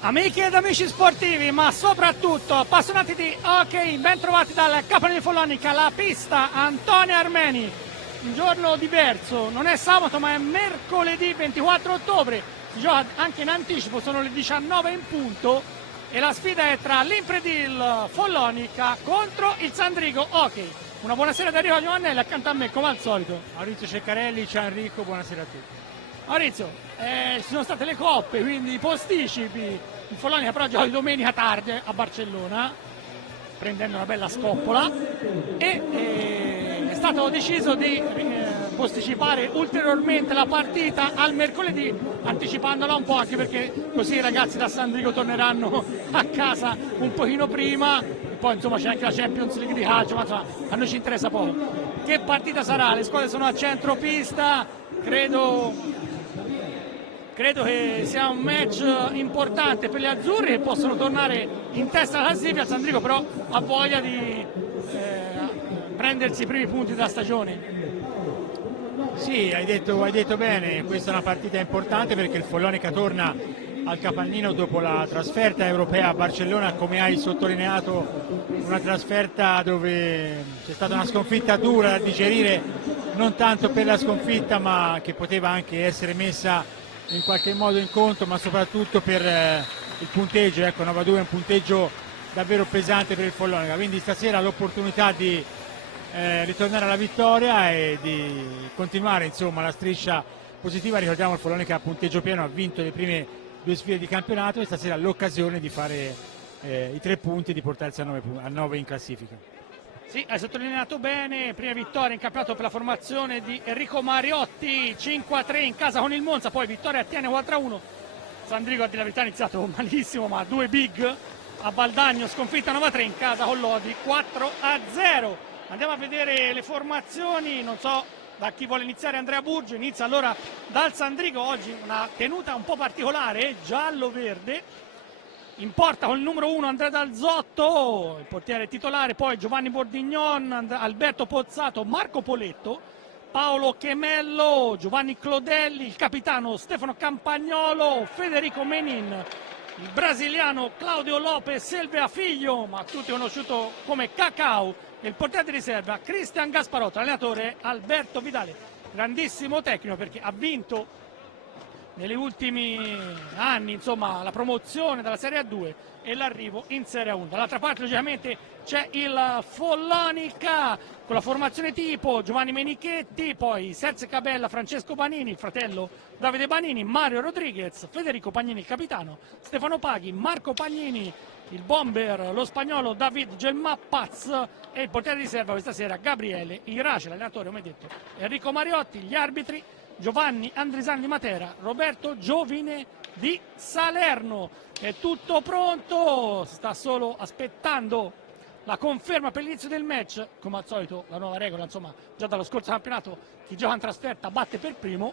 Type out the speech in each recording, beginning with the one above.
Amiche ed amici sportivi, ma soprattutto appassionati di hockey, ben trovati dal Capannini Follonica, la pista Antonio Armeni. Un giorno diverso, non è sabato ma è mercoledì 24 ottobre, si gioca anche in anticipo, sono le 19 in punto e la sfida è tra l'Impredil Follonica contro il Sandrigo Hockey. Una buonasera da Enrico Giovannelli, accanto a me come al solito Maurizio Ceccarelli. Ciao Enrico, buonasera a tutti. Maurizio, ci sono state le coppe, quindi i posticipi. Il Follonica però gioca di domenica tardi a Barcellona, prendendo una bella scoppola, e è stato deciso di posticipare ulteriormente la partita al mercoledì, anticipandola un po', anche perché così i ragazzi da Sandrigo torneranno a casa un pochino prima. Poi insomma c'è anche la Champions League di calcio, ma insomma a noi ci interessa poco. Che partita sarà? Le squadre sono a centropista, credo che sia un match importante per gli azzurri che possono tornare in testa alla classifica. Il Sandrigo però ha voglia di prendersi i primi punti della stagione. Sì, hai detto bene, questa è una partita importante perché il Follonica torna al Capannino dopo la trasferta europea a Barcellona, come hai sottolineato, una trasferta dove c'è stata una sconfitta dura da digerire, non tanto per la sconfitta ma che poteva anche essere messa in qualche modo in conto, ma soprattutto per il punteggio. Ecco, 9-2 è un punteggio davvero pesante per il Follonica, quindi stasera l'opportunità di ritornare alla vittoria e di continuare insomma la striscia positiva. Ricordiamo il Follonica a punteggio pieno, ha vinto le prime due sfide di campionato e stasera ha l'occasione di fare i 3 punti e di portarsi a 9 in classifica. Sì, hai sottolineato bene, prima vittoria in campionato per la formazione di Enrico Mariotti, 5-3 in casa con il Monza, poi vittoria a Tiene 4-1. Sandrigo a dire la verità ha iniziato malissimo, ma 2 big a Valdagno, sconfitta 9-3 in casa con Lodi, 4-0. Andiamo a vedere le formazioni, non so da chi vuole iniziare. Andrea Burgio inizia allora dal Sandrigo, oggi una tenuta un po' particolare, giallo-verde. In porta con il numero 1 Andrea Dalzotto, il portiere titolare, poi Giovanni Bordignon, Alberto Pozzato, Marco Poletto, Paolo Chemello, Giovanni Clodelli, il capitano Stefano Campagnolo, Federico Menin, il brasiliano Claudio Lopez Silvia Figlio, ma tutti conosciuto come Cacao, e il portiere di riserva Cristian Gasparotto, allenatore Alberto Vidale, grandissimo tecnico perché ha vinto negli ultimi anni insomma la promozione dalla Serie A2 e l'arrivo in Serie A1. Dall'altra parte logicamente c'è il Follonica con la formazione tipo Giovanni Menichetti, poi Sergio Cabella, Francesco Banini, il fratello Davide Banini, Mario Rodriguez, Federico Pagnini il capitano, Stefano Paghi, Marco Pagnini, il bomber, lo spagnolo David Gelmappaz e il portiere di riserva questa sera Gabriele Irace, l'allenatore come detto Enrico Mariotti, gli arbitri Giovanni Andrisani di Matera, Roberto Giovine di Salerno. È tutto pronto, sta solo aspettando la conferma per l'inizio del match. Come al solito la nuova regola, insomma, già dallo scorso campionato chi gioca in trasferta batte per primo,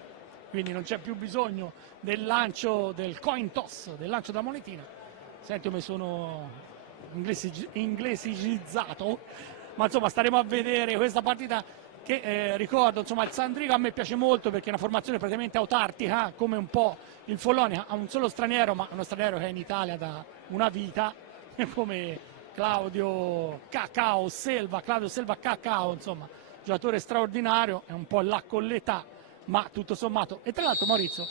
quindi non c'è più bisogno del lancio del coin toss, del lancio della monetina. Senti come sono inglesizzato, ma insomma staremo a vedere questa partita che ricordo, insomma, il Sandrigo a me piace molto perché è una formazione praticamente autartica, come un po' il Follonica, ha un solo straniero, ma uno straniero che è in Italia da una vita, come Claudio Selva Cacao, insomma, giocatore straordinario, è un po' là con l'età, ma tutto sommato. E tra l'altro Maurizio,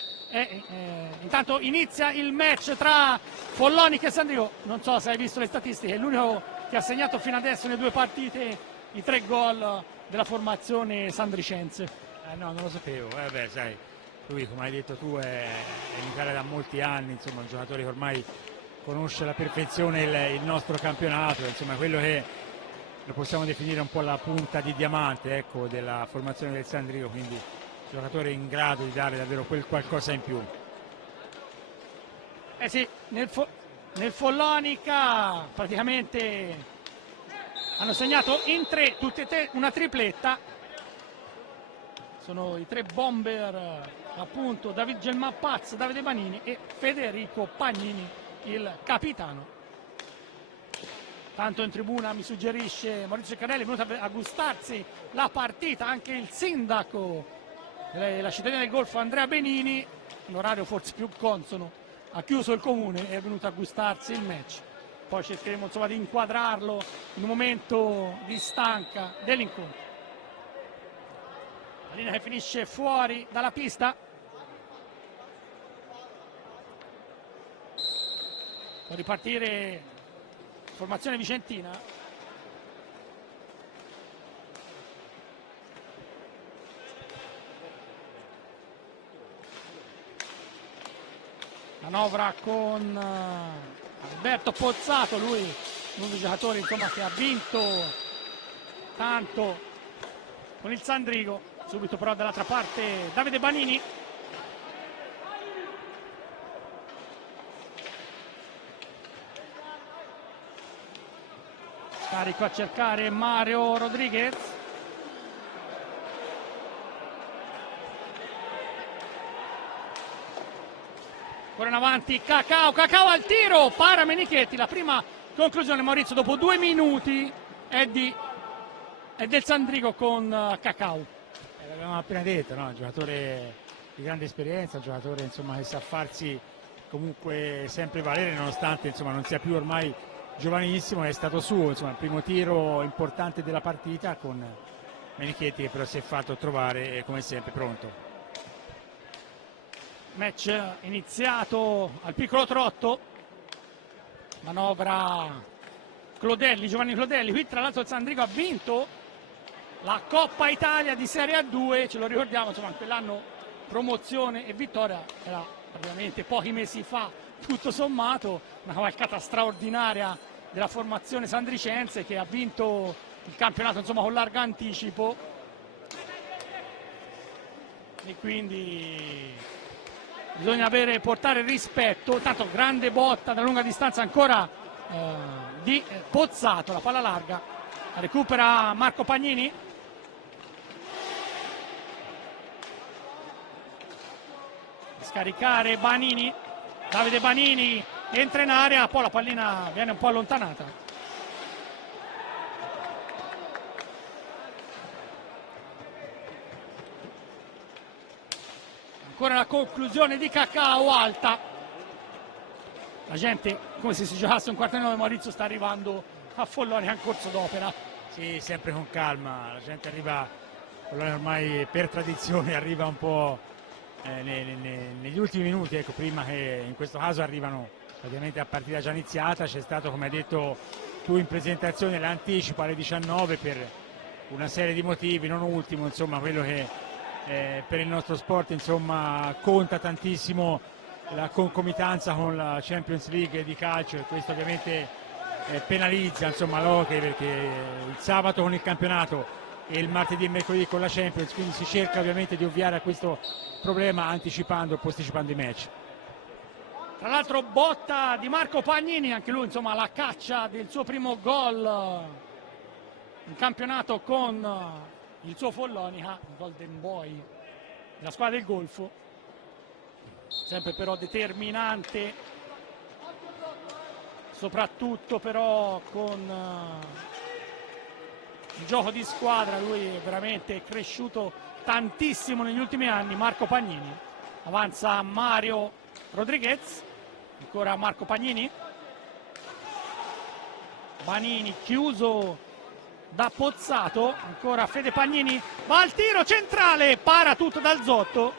intanto inizia il match tra Follonica e Sandrigo, non so se hai visto le statistiche, è l'unico che ha segnato fino adesso nelle 2 partite i 3 gol della formazione sandricense. No, non lo sapevo, beh, sai, lui come hai detto tu è in Italia da molti anni, insomma un giocatore che ormai conosce alla perfezione il nostro campionato, insomma quello che lo possiamo definire un po' la punta di diamante, ecco, della formazione del Sandrigo, quindi giocatore in grado di dare davvero quel qualcosa in più. Eh sì, nel Follonica praticamente hanno segnato in 3, tutte e 3 una tripletta. Sono i 3 bomber, appunto, David Gelmappaz, Davide Banini e Federico Pagnini, il capitano. Tanto in tribuna mi suggerisce Maurizio Ceccarelli, è venuto a gustarsi la partita anche il sindaco della cittadina del Golfo Andrea Benini, l'orario forse più consono ha chiuso il comune e è venuto a gustarsi il match. Poi cercheremo insomma di inquadrarlo in un momento di stanca dell'incontro. La linea che finisce fuori dalla pista. Può ripartire formazione vicentina. Manovra con Alberto Pozzato, lui uno dei giocatori insomma, che ha vinto tanto con il Sandrigo. Subito però dall'altra parte Davide Banini. Carico a cercare Mario Rodriguez. Ancora in avanti Cacao al tiro, para Menichetti. La prima conclusione, Maurizio, dopo 2 minuti è del Sandrigo con Cacao. L'avevamo appena detto, no? Giocatore di grande esperienza, giocatore insomma, che sa farsi comunque sempre valere nonostante insomma, non sia più ormai giovanissimo. È stato suo insomma, il primo tiro importante della partita con Menichetti, che però si è fatto trovare come sempre pronto. Match iniziato al piccolo trotto, manovra Clodelli, Giovanni Clodelli. Qui tra l'altro il Sandrigo ha vinto la Coppa Italia di Serie A2, ce lo ricordiamo, insomma quell'anno promozione e vittoria era ovviamente pochi mesi fa, tutto sommato una cavalcata straordinaria della formazione sandricense che ha vinto il campionato insomma con largo anticipo, e quindi bisogna portare rispetto. Tanto grande botta da lunga distanza ancora di Pozzato, la palla larga, la recupera Marco Pagnini. Scaricare Banini, Davide Banini entra in area, poi la pallina viene un po' allontanata. Ancora la conclusione di Cacao alta. La gente, come se si giocasse un quarto di 9, Maurizio sta arrivando a Follonia in corso d'opera. Sì, sempre con calma, la gente arriva, ormai per tradizione arriva un po' negli ultimi minuti, ecco, prima che in questo caso arrivano praticamente a partita già iniziata. C'è stato, come hai detto tu in presentazione, l'anticipo alle 19 per una serie di motivi, non ultimo insomma quello che per il nostro sport insomma conta tantissimo, la concomitanza con la Champions League di calcio, e questo ovviamente penalizza insomma l'hockey, perché il sabato con il campionato e il martedì e mercoledì con la Champions, quindi si cerca ovviamente di ovviare a questo problema anticipando o posticipando i match. Tra l'altro botta di Marco Pagnini, anche lui insomma alla caccia del suo primo gol in campionato con il suo Follonica, il Golden Boy della squadra del Golfo, sempre però determinante, soprattutto però con il gioco di squadra. Lui è veramente cresciuto tantissimo negli ultimi anni. Marco Pagnini, avanza Mario Rodriguez, ancora Marco Pagnini, Banini chiuso da Pozzato, ancora Fede Pagnini, va al tiro centrale, para tutto dal Zotto,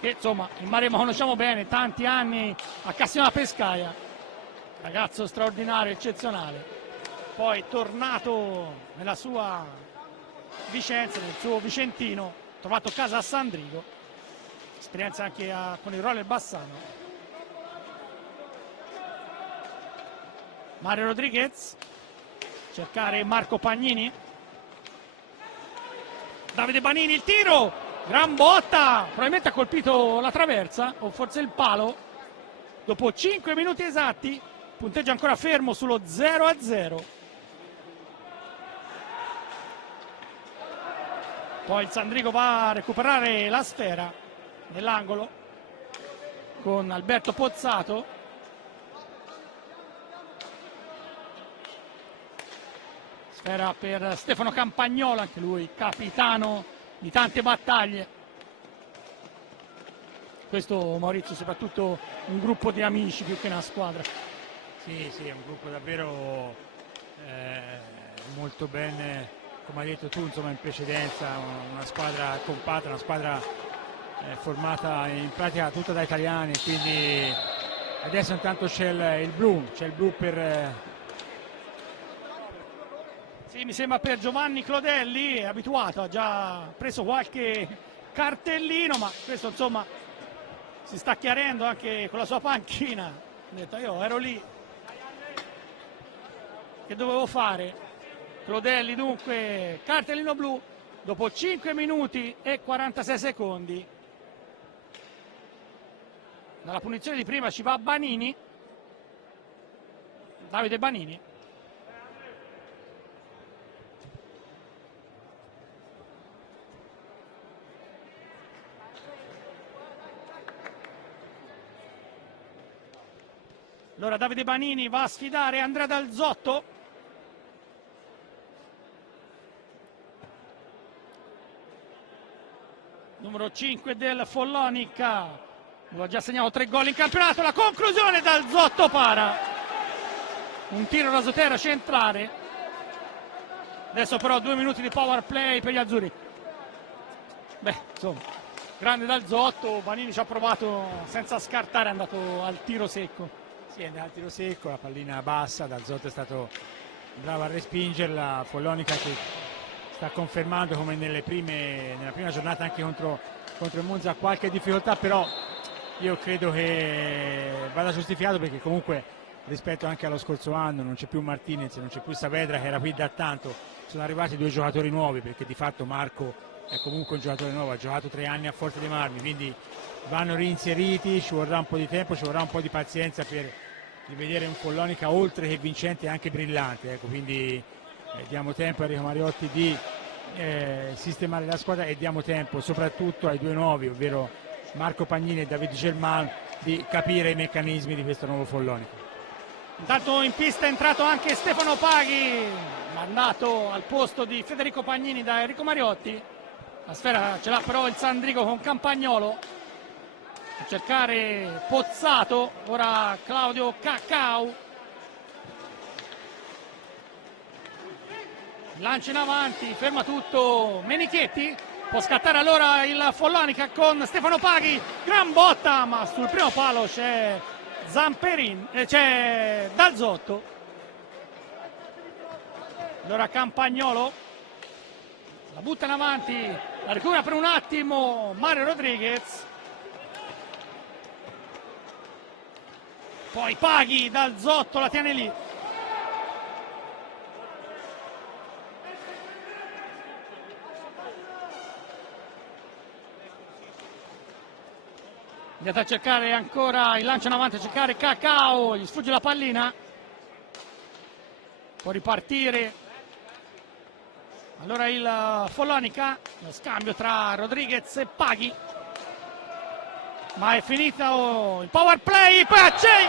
che insomma in Maremma conosciamo bene, tanti anni a Castione Pescaia, ragazzo straordinario, eccezionale, poi tornato nella sua Vicenza, nel suo Vicentino, trovato casa a Sandrigo, esperienza anche con il Roller Bassano. Mario Rodriguez, cercare Marco Pagnini, Davide Banini, il tiro, gran botta, probabilmente ha colpito la traversa o forse il palo. Dopo 5 minuti esatti, punteggio ancora fermo sullo 0-0. Poi il Sandrigo va a recuperare la sfera nell'angolo con Alberto Pozzato. Sfera per Stefano Campagnolo, anche lui capitano di tante battaglie. questo Maurizio soprattutto un gruppo di amici più che una squadra. Sì, sì, è un gruppo davvero molto ben, come hai detto tu, insomma, in precedenza, una squadra compatta, una squadra formata in pratica tutta da italiani, quindi adesso intanto c'è il blu per... Sì, mi sembra per Giovanni Clodelli, è abituato, ha già preso qualche cartellino, ma questo insomma si sta chiarendo anche con la sua panchina. Ha detto io ero lì, che dovevo fare? Clodelli dunque, cartellino blu, dopo 5 minuti e 46 secondi. Dalla punizione di prima ci va Banini, Davide Banini. Allora Davide Banini va a sfidare Andrea Dalzotto. Numero 5 del Follonica. Lo ha già segnato 3 gol in campionato. La conclusione, Dalzotto para. Un tiro rasoterra centrale. Adesso però 2 minuti di power play per gli azzurri. Beh, insomma, grande Dalzotto. Banini ci ha provato senza scartare, è andato al tiro secco. Sì, è andato al tiro secco, la pallina bassa, Dalzotto è stato bravo a respingerla, Follonica che sta confermando come nella prima giornata anche contro il Monza ha qualche difficoltà, però io credo che vada giustificato perché comunque rispetto anche allo scorso anno non c'è più Martinez, non c'è più Saavedra che era qui da tanto, sono arrivati 2 giocatori nuovi perché di fatto Marco è comunque un giocatore nuovo, ha giocato 3 anni a Forte dei Marmi, quindi vanno reinseriti, ci vorrà un po' di tempo, ci vorrà un po' di pazienza per rivedere un Follonica oltre che vincente e anche brillante, ecco, quindi diamo tempo a Enrico Mariotti di sistemare la squadra e diamo tempo soprattutto ai 2 nuovi, ovvero Marco Pagnini e David German, di capire i meccanismi di questo nuovo Follonica. Intanto in pista è entrato anche Stefano Paghi, mandato al posto di Federico Pagnini da Enrico Mariotti. La sfera ce l'ha però il Sandrigo con Campagnolo a cercare Pozzato, ora Claudio Cacau, lancia in avanti, ferma tutto Menichetti, può scattare allora il Follonica con Stefano Paghi, gran botta, ma sul primo palo c'è Zamperin, c'è Dalzotto. Allora Campagnolo la butta in avanti, la recupera per un attimo Mario Rodriguez, poi Paghi, Dalzotto la tiene lì. Andiamo a cercare ancora il lancio in avanti, a cercare Cacao, gli sfugge la pallina, può ripartire. Allora il Follonica, lo scambio tra Rodriguez e Paghi, ma è finito il power play, poi c'è il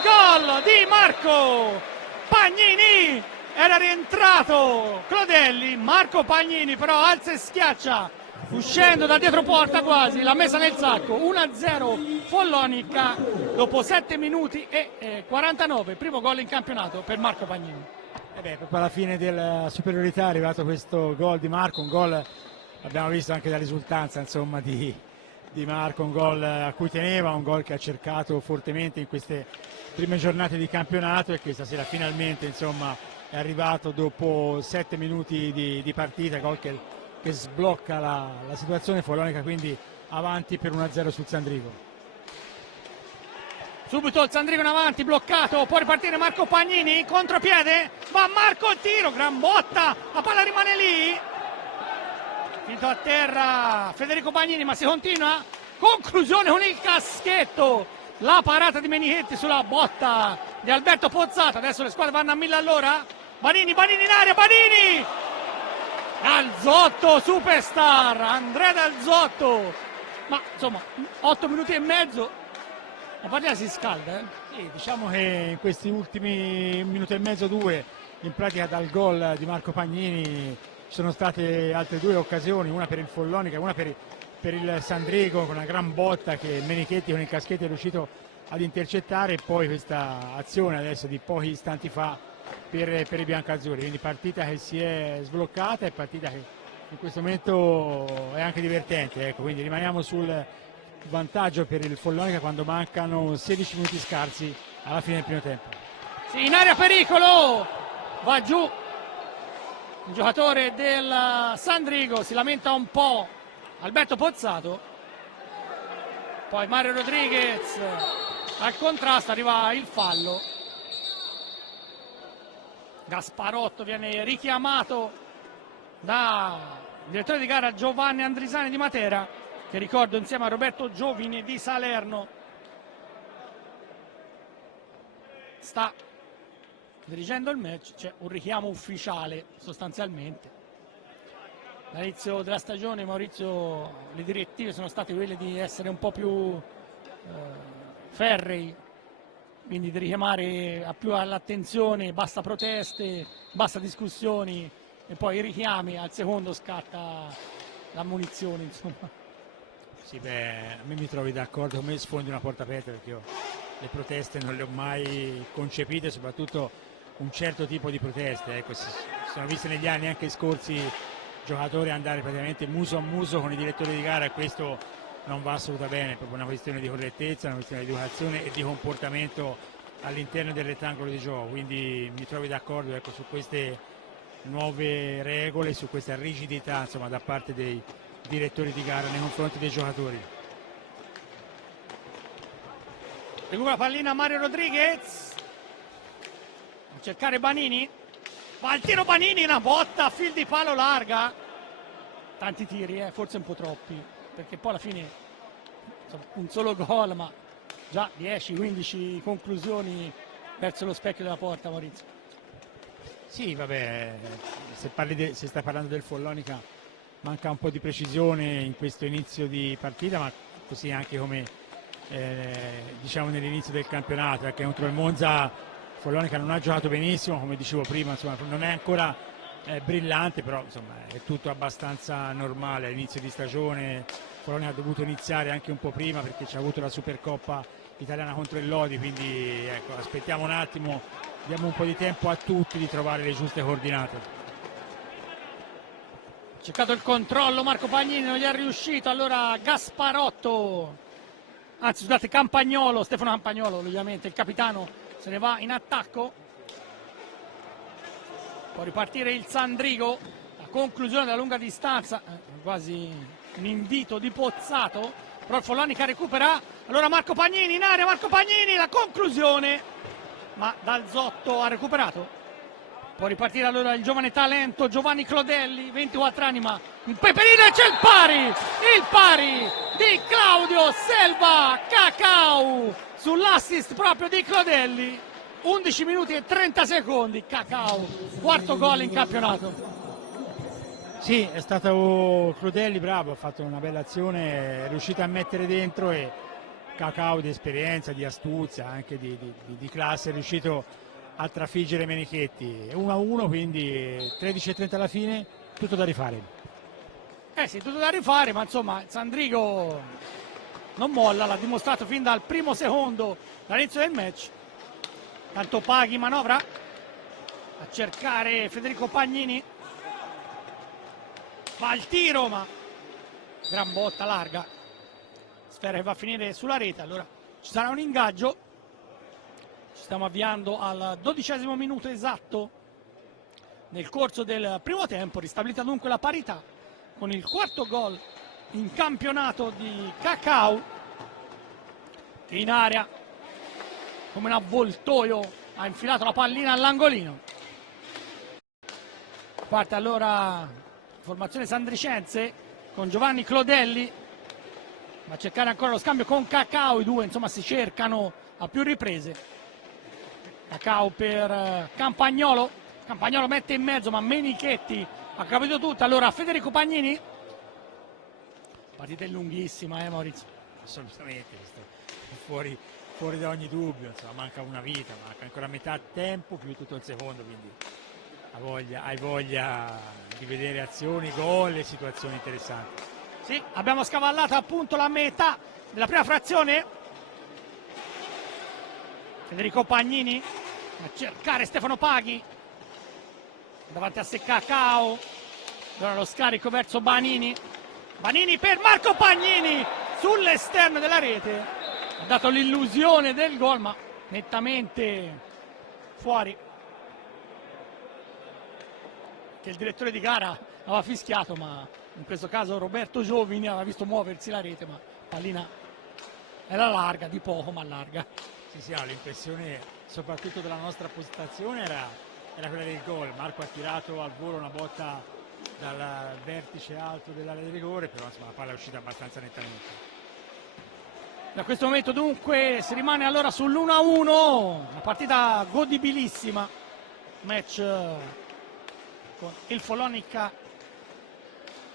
gol di Marco Pagnini, era rientrato Clodelli, Marco Pagnini però alza e schiaccia, uscendo da dietro porta quasi, l'ha messa nel sacco, 1-0 Follonica dopo 7 minuti e 49, primo gol in campionato per Marco Pagnini. Proprio alla fine della superiorità è arrivato questo gol di Marco, un gol abbiamo visto anche la risultanza insomma di Marco, un gol a cui teneva, un gol che ha cercato fortemente in queste prime giornate di campionato e che stasera finalmente insomma è arrivato dopo 7 minuti di partita, gol che sblocca la situazione, Follonica quindi avanti per 1-0 sul Sandrigo. Subito il Sandrigo in avanti, bloccato, può ripartire Marco Pagnini, contropiede, va Marco il tiro, gran botta, la palla rimane lì, finito a terra Federico Pagnini, ma si continua, conclusione con il caschetto, la parata di Menichetti sulla botta di Alberto Pozzato, adesso le squadre vanno a 1000 all'ora, Banini in aria, Banini, Dalzotto superstar, Andrea Dalzotto, ma insomma 8 minuti e mezzo. La partita si scalda, Sì, diciamo che in questi ultimi 1 minuto e mezzo, 2, in pratica dal gol di Marco Pagnini ci sono state altre 2 occasioni, una per il Follonica e una per per il Sandrigo con una gran botta che Menichetti con il caschetto è riuscito ad intercettare, e poi questa azione adesso di pochi istanti fa per i biancazzurri. Quindi partita che si è sbloccata e partita che in questo momento è anche divertente, ecco. Quindi rimaniamo sul vantaggio per il Follonica quando mancano 16 minuti scarsi alla fine del primo tempo. Sì, in area pericolo, va giù il giocatore del Sandrigo, si lamenta un po' Alberto Pozzato, poi Mario Rodriguez al contrasto, arriva il fallo. Gasparotto viene richiamato da direttore di gara Giovanni Andrisani di Matera, che ricordo insieme a Roberto Giovini di Salerno sta dirigendo il match. C'è un richiamo ufficiale sostanzialmente. Dall'inizio della stagione, Maurizio, le direttive sono state quelle di essere un po' più ferrei, quindi di richiamare più all'attenzione, basta proteste, basta discussioni, e poi i richiami al secondo scatta la munizione, insomma. Sì, beh, a me mi trovi d'accordo, con me sfondi una porta aperta, perché io le proteste non le ho mai concepite, soprattutto un certo tipo di proteste, ecco. Si sono viste negli anni anche scorsi giocatori andare praticamente muso a muso con i direttori di gara, e questo non va assolutamente bene, è proprio una questione di correttezza, una questione di educazione e di comportamento all'interno del rettangolo di gioco. Quindi mi trovi d'accordo, ecco, su queste nuove regole, su questa rigidità, insomma, da parte dei direttori di gara nei confronti dei giocatori. Recupera la pallina Mario Rodriguez, a cercare Banini, va al tiro Banini, una botta a fil di palo larga. Tanti tiri, forse un po' troppi, perché poi alla fine, insomma, un solo gol, ma già 10-15 conclusioni verso lo specchio della porta, Maurizio. Sì, vabbè, se stai parlando del Follonica manca un po' di precisione in questo inizio di partita, ma così anche come diciamo nell'inizio del campionato, perché contro il Monza Follonica non ha giocato benissimo, come dicevo prima, insomma, non è ancora brillante, però insomma, è tutto abbastanza normale all'inizio di stagione. Follonica ha dovuto iniziare anche un po' prima perché c'è avuto la Supercoppa italiana contro il Lodi, quindi ecco, aspettiamo un attimo, diamo un po' di tempo a tutti di trovare le giuste coordinate. Cercato il controllo Marco Pagnini, non gli è riuscito, allora Gasparotto, anzi scusate, Campagnolo, Stefano Campagnolo, ovviamente il capitano, se ne va in attacco. Può ripartire il Sandrigo, la conclusione della lunga distanza, quasi un invito di Pozzato, però il Follonica recupera, allora Marco Pagnini in area, Marco Pagnini, la conclusione, ma Dal Zotto ha recuperato. Può ripartire allora il giovane talento Giovanni Clodelli, 24 anni, ma un peperino e c'è il pari di Claudio Selva Cacau sull'assist proprio di Clodelli. 11 minuti e 30 secondi, Cacau, quarto gol in campionato. Sì, è stato Clodelli bravo, ha fatto una bella azione, è riuscito a mettere dentro, e Cacau di esperienza, di astuzia, anche di classe, è riuscito a trafiggere Menichetti. 1-1, quindi 13:30 alla fine, tutto da rifare. Sì, tutto da rifare, ma insomma il Sandrigo non molla, l'ha dimostrato fin dal primo secondo dall'inizio del match. Tanto Paghi manovra a cercare Federico Pagnini, va al tiro, ma gran botta larga, sfera che va a finire sulla rete. Allora ci sarà un ingaggio, ci stiamo avviando al 12° minuto esatto nel corso del primo tempo, ristabilita dunque la parità con il quarto gol in campionato di Cacau, che in area come un avvoltoio ha infilato la pallina all'angolino. Parte allora formazione sandricense con Giovanni Clodelli, va a cercare ancora lo scambio con Cacau, i due insomma si cercano a più riprese. Cacau per Campagnolo, Campagnolo mette in mezzo, ma Menichetti ha capito tutto. Allora Federico Pagnini, partita è lunghissima, Maurizio? Assolutamente, fuori da ogni dubbio, insomma, manca una vita, manca ancora metà tempo più tutto il secondo, quindi hai voglia di vedere azioni, gol e situazioni interessanti. Sì, abbiamo scavallato appunto la metà della prima frazione. Federico Pagnini a cercare Stefano Paghi davanti a sé Cacao. Ora lo scarico verso Banini. Banini per Marco Pagnini sull'esterno della rete. Ha dato l'illusione del gol, ma nettamente fuori. Che il direttore di gara aveva fischiato, ma in questo caso Roberto Giovini aveva visto muoversi la rete, ma pallina era larga, di poco ma larga. Sì, l'impressione soprattutto della nostra postazione era quella del gol. Marco ha tirato al volo una botta dal vertice alto dell'area di rigore, però insomma, la palla è uscita abbastanza nettamente. Da questo momento dunque si rimane allora sull'1-1, una partita godibilissima, match con il Follonica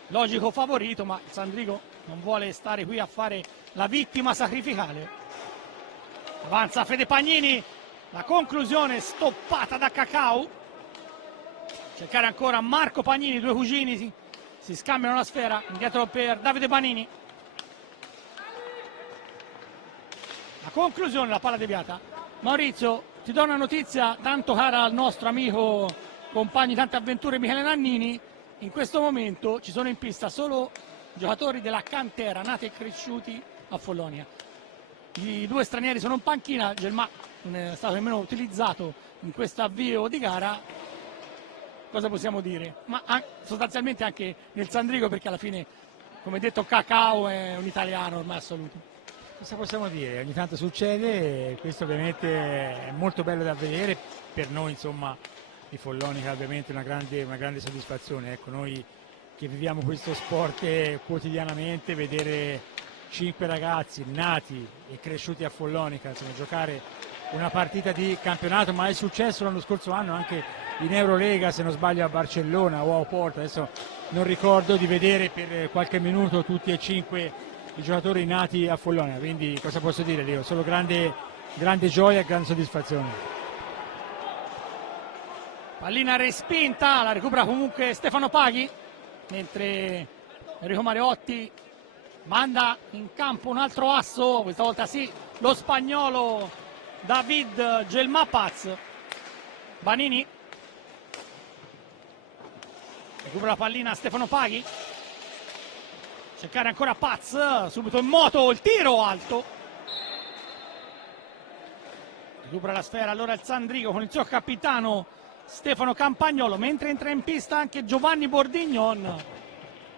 logico favorito, ma il Sandrigo non vuole stare qui a fare la vittima sacrificale. Avanza Fede Pagnini, la conclusione stoppata da Cacao. Cercare ancora Marco Pagnini, due cugini si scambiano la sfera, indietro per Davide Banini. La conclusione, la palla deviata. Maurizio, ti do una notizia tanto cara al nostro amico, compagno di tante avventure Michele Nannini. In questo momento ci sono in pista solo giocatori della cantera, nati e cresciuti a Follonia. I due stranieri sono in panchina, Gelmà non è stato nemmeno utilizzato in questo avvio di gara. Cosa possiamo dire? Ma sostanzialmente anche nel Sandrigo, perché alla fine, come detto, Cacao è un italiano ormai assoluto. Cosa possiamo dire? Ogni tanto succede e questo ovviamente è molto bello da vedere per noi, insomma, di Follonica, ovviamente una grande soddisfazione. Ecco, noi che viviamo questo sport quotidianamente, vedere 5 ragazzi nati e cresciuti a Follonica, insomma, giocare una partita di campionato, ma è successo l'anno scorso anno anche in Eurolega, se non sbaglio a Barcellona o a Oporto, adesso non ricordo, di vedere per qualche minuto tutti e 5 i giocatori nati a Follonia, quindi cosa posso dire Leo? Solo grande gioia e grande soddisfazione. Pallina respinta, la recupera comunque Stefano Paghi, mentre Enrico Mariotti manda in campo un altro asso, questa volta sì, lo spagnolo David Gelmà Paz. Banini recupera la pallina Stefano Paghi, cercare ancora Paz, subito in moto, il tiro alto, recupera la sfera allora il Sandrigo con il suo capitano Stefano Campagnolo, mentre entra in pista anche Giovanni Bordignon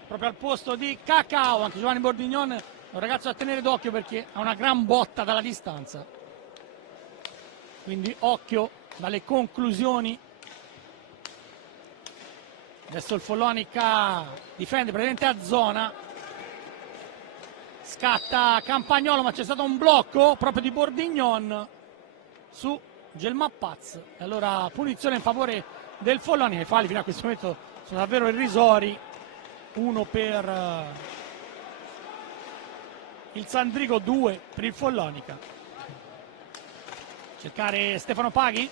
proprio al posto di Cacao. Anche Giovanni Bordignon è un ragazzo da tenere d'occhio perché ha una gran botta dalla distanza, quindi occhio dalle conclusioni. Adesso il Follonica difende praticamente a zona, scatta Campagnolo, ma c'è stato un blocco proprio di Bordignon su Gelmà Paz e allora punizione in favore del Follonica. I falli fino a questo momento sono davvero irrisori, uno per il Sandrigo, 2 per il Follonica. Cercare Stefano Paghi,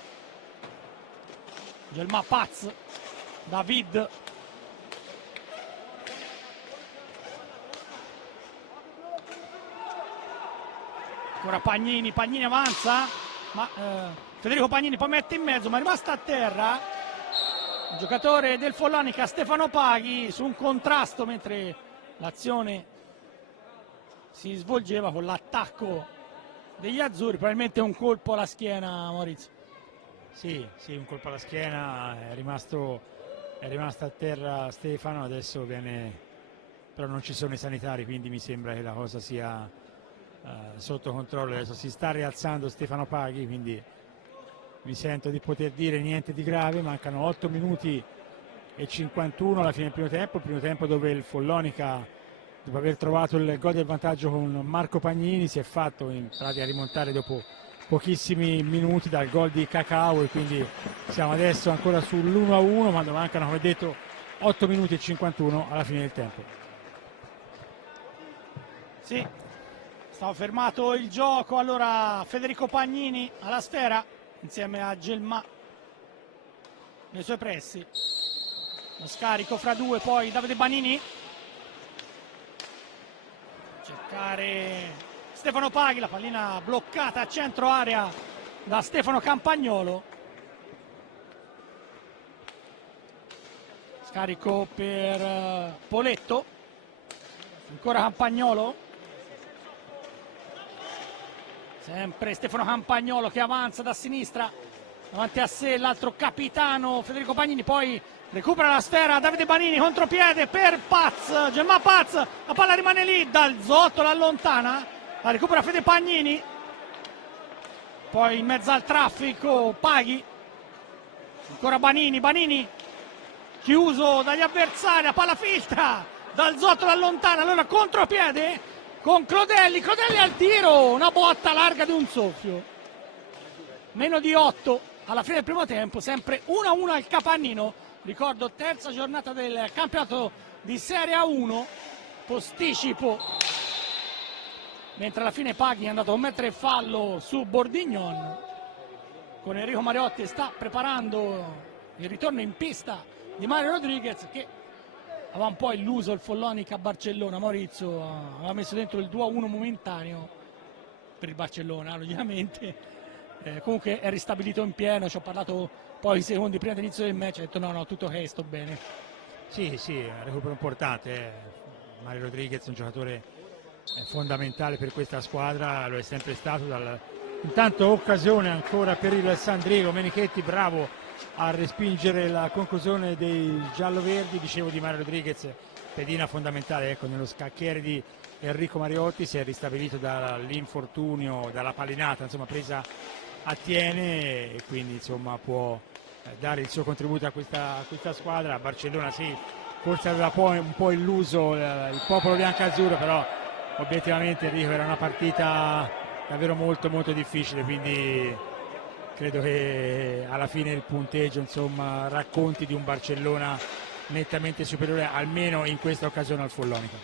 Gelmà Paz, David, ancora Pagnini avanza, ma Federico Pagnini poi mette in mezzo, ma è rimasta a terra il giocatore del Follonica Stefano Paghi su un contrasto mentre l'azione si svolgeva con l'attacco degli azzurri. Probabilmente un colpo alla schiena, Maurizio. Sì, un colpo alla schiena, è rimasto a terra Stefano, adesso viene, però non ci sono i sanitari, quindi mi sembra che la cosa sia sotto controllo. Adesso si sta rialzando Stefano Paghi, quindi mi sento di poter dire niente di grave. Mancano 8 minuti e 51 alla fine del primo tempo dove il Follonica, dopo aver trovato il gol del vantaggio con Marco Pagnini, si è fatto in pratica rimontare dopo pochissimi minuti dal gol di Cacao, e quindi siamo adesso ancora sull'1-1 quando mancano, come detto, 8 minuti e 51 alla fine del tempo. Sì, stava fermato il gioco, allora Federico Pagnini alla sfera insieme a Gelmà nei suoi pressi, lo scarico fra due, poi Davide Banini, cercare Stefano Paghi, la pallina bloccata a centro area da Stefano Campagnolo. Scarico per Poletto, ancora Campagnolo, sempre Stefano Campagnolo che avanza da sinistra, davanti a sé l'altro capitano Federico Pagnini, poi recupera la sfera Davide Banini, contropiede per Paz, Gemma Paz, la palla rimane lì, Dal Zotto la allontana, la recupera Fede Pagnini, poi in mezzo al traffico Paghi, ancora Banini, chiuso dagli avversari, la palla filtra, Dal Zotto la allontana, allora contropiede con Clodelli al tiro, una botta larga di un soffio, meno di 8 alla fine del primo tempo, sempre 1-1 al Capannino. Ricordo, terza giornata del campionato di Serie A1, posticipo, mentre alla fine Paghi è andato a mettere fallo su Bordignon, con Enrico Mariotti e sta preparando il ritorno in pista di Mario Rodriguez, che aveva un po' illuso il Follonica a Barcellona. Maurizio aveva messo dentro il 2-1 momentaneo per il Barcellona, logicamente. Comunque è ristabilito in pieno, ci ho parlato poi secondi prima dell'inizio del match, ho detto no, tutto ok, sto bene. Sì, un recupero importante. Mario Rodriguez è un giocatore fondamentale per questa squadra, lo è sempre stato. Intanto occasione ancora per il Sandrigo, Menichetti bravo a respingere la conclusione dei gialloverdi. Dicevo di Mario Rodriguez, pedina fondamentale, ecco, nello scacchiere di Enrico Mariotti, si è ristabilito dall'infortunio, dalla pallinata insomma presa a Tiene, e quindi insomma può dare il suo contributo a questa squadra. Barcellona sì, forse aveva poi un po' illuso il popolo biancazzurro, però obiettivamente Enrico era una partita davvero molto difficile, quindi credo che alla fine il punteggio insomma racconti di un Barcellona nettamente superiore, almeno in questa occasione, al Follonica.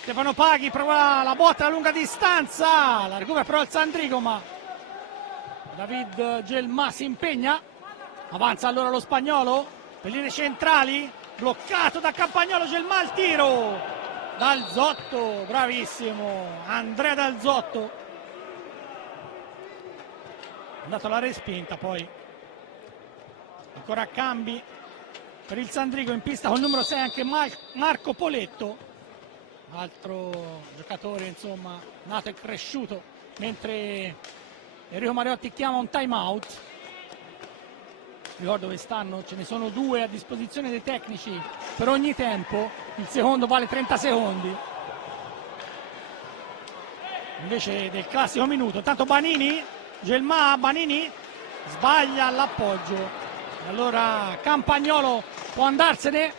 Stefano Paghi prova la botta a lunga distanza, la recupera però il Sandrigo, ma David Gelma si impegna, avanza allora lo spagnolo, per linee centrali, bloccato da Campagnolo, Gelma al tiro, Dal Zotto, bravissimo, Andrea Dal Zotto, è andato alla respinta, poi ancora cambi per il Sandrigo, in pista con il numero 6 anche Marco Poletto, altro giocatore insomma nato e cresciuto, mentre Enrico Mariotti chiama un time out. Ricordo che stanno, ce ne sono 2 a disposizione dei tecnici per ogni tempo, il secondo vale 30 secondi invece del classico minuto. Intanto Banini, Gelma, Banini sbaglia l'appoggio, allora Campagnolo può andarsene,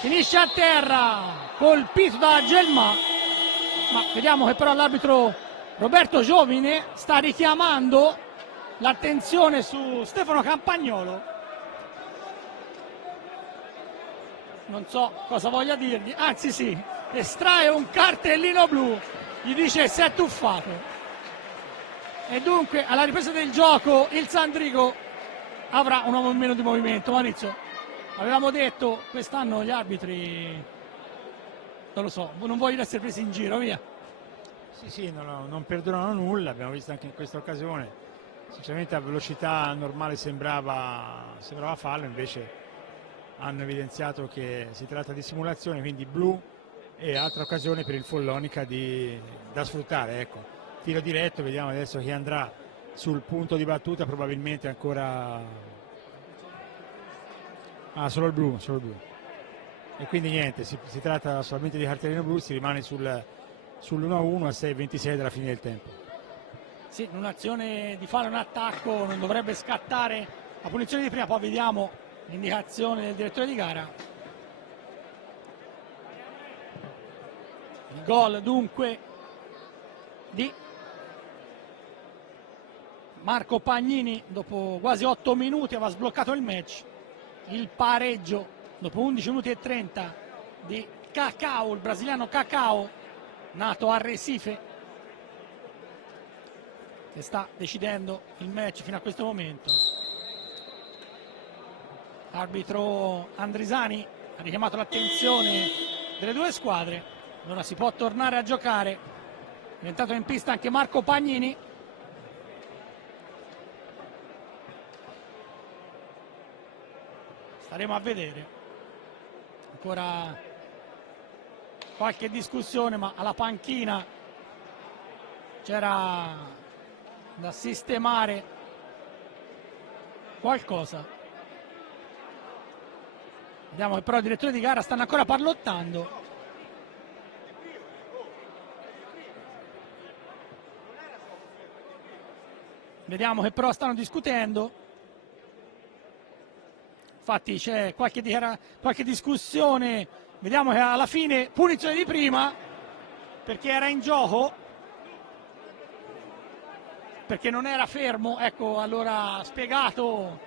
finisce a terra colpito da Gelma, ma vediamo che però l'arbitro Roberto Giovine sta richiamando l'attenzione su Stefano Campagnolo, non so cosa voglia dirgli, anzi sì, estrae un cartellino blu, gli dice si è tuffato, e dunque alla ripresa del gioco il Sandrigo avrà un uomo in meno di movimento. Maurizio, avevamo detto quest'anno gli arbitri, non lo so, non vogliono essere presi in giro, via. Sì, non perdonano nulla, abbiamo visto anche in questa occasione, sinceramente a velocità normale sembrava fallo, invece hanno evidenziato che si tratta di simulazione, quindi blu, e altra occasione per il Follonica da sfruttare, ecco. Tiro diretto, vediamo adesso chi andrà sul punto di battuta, probabilmente ancora solo il blu, e quindi niente, si tratta solamente di cartellino blu, si rimane sull'1-1 a 6:26 dalla fine del tempo. Sì, in un'azione di fallo in attacco non dovrebbe scattare la punizione di prima, poi vediamo l'indicazione del direttore di gara. Il gol dunque di Marco Pagnini dopo quasi 8 minuti, aveva sbloccato il match. Il pareggio dopo 11 minuti e 30 di Cacao, il brasiliano Cacao, nato a Recife, che sta decidendo il match fino a questo momento. L'arbitro Andrisani ha richiamato l'attenzione delle due squadre. Allora si può tornare a giocare. È entrato in pista anche Marco Pagnini. Staremo a vedere. Ancora qualche discussione, ma alla panchina c'era da sistemare qualcosa. Vediamo che però i direttori di gara stanno ancora parlottando. Vediamo che però stanno discutendo. Infatti c'è qualche discussione. Vediamo che alla fine punizione di prima perché era in gioco, perché non era fermo. Ecco, allora spiegato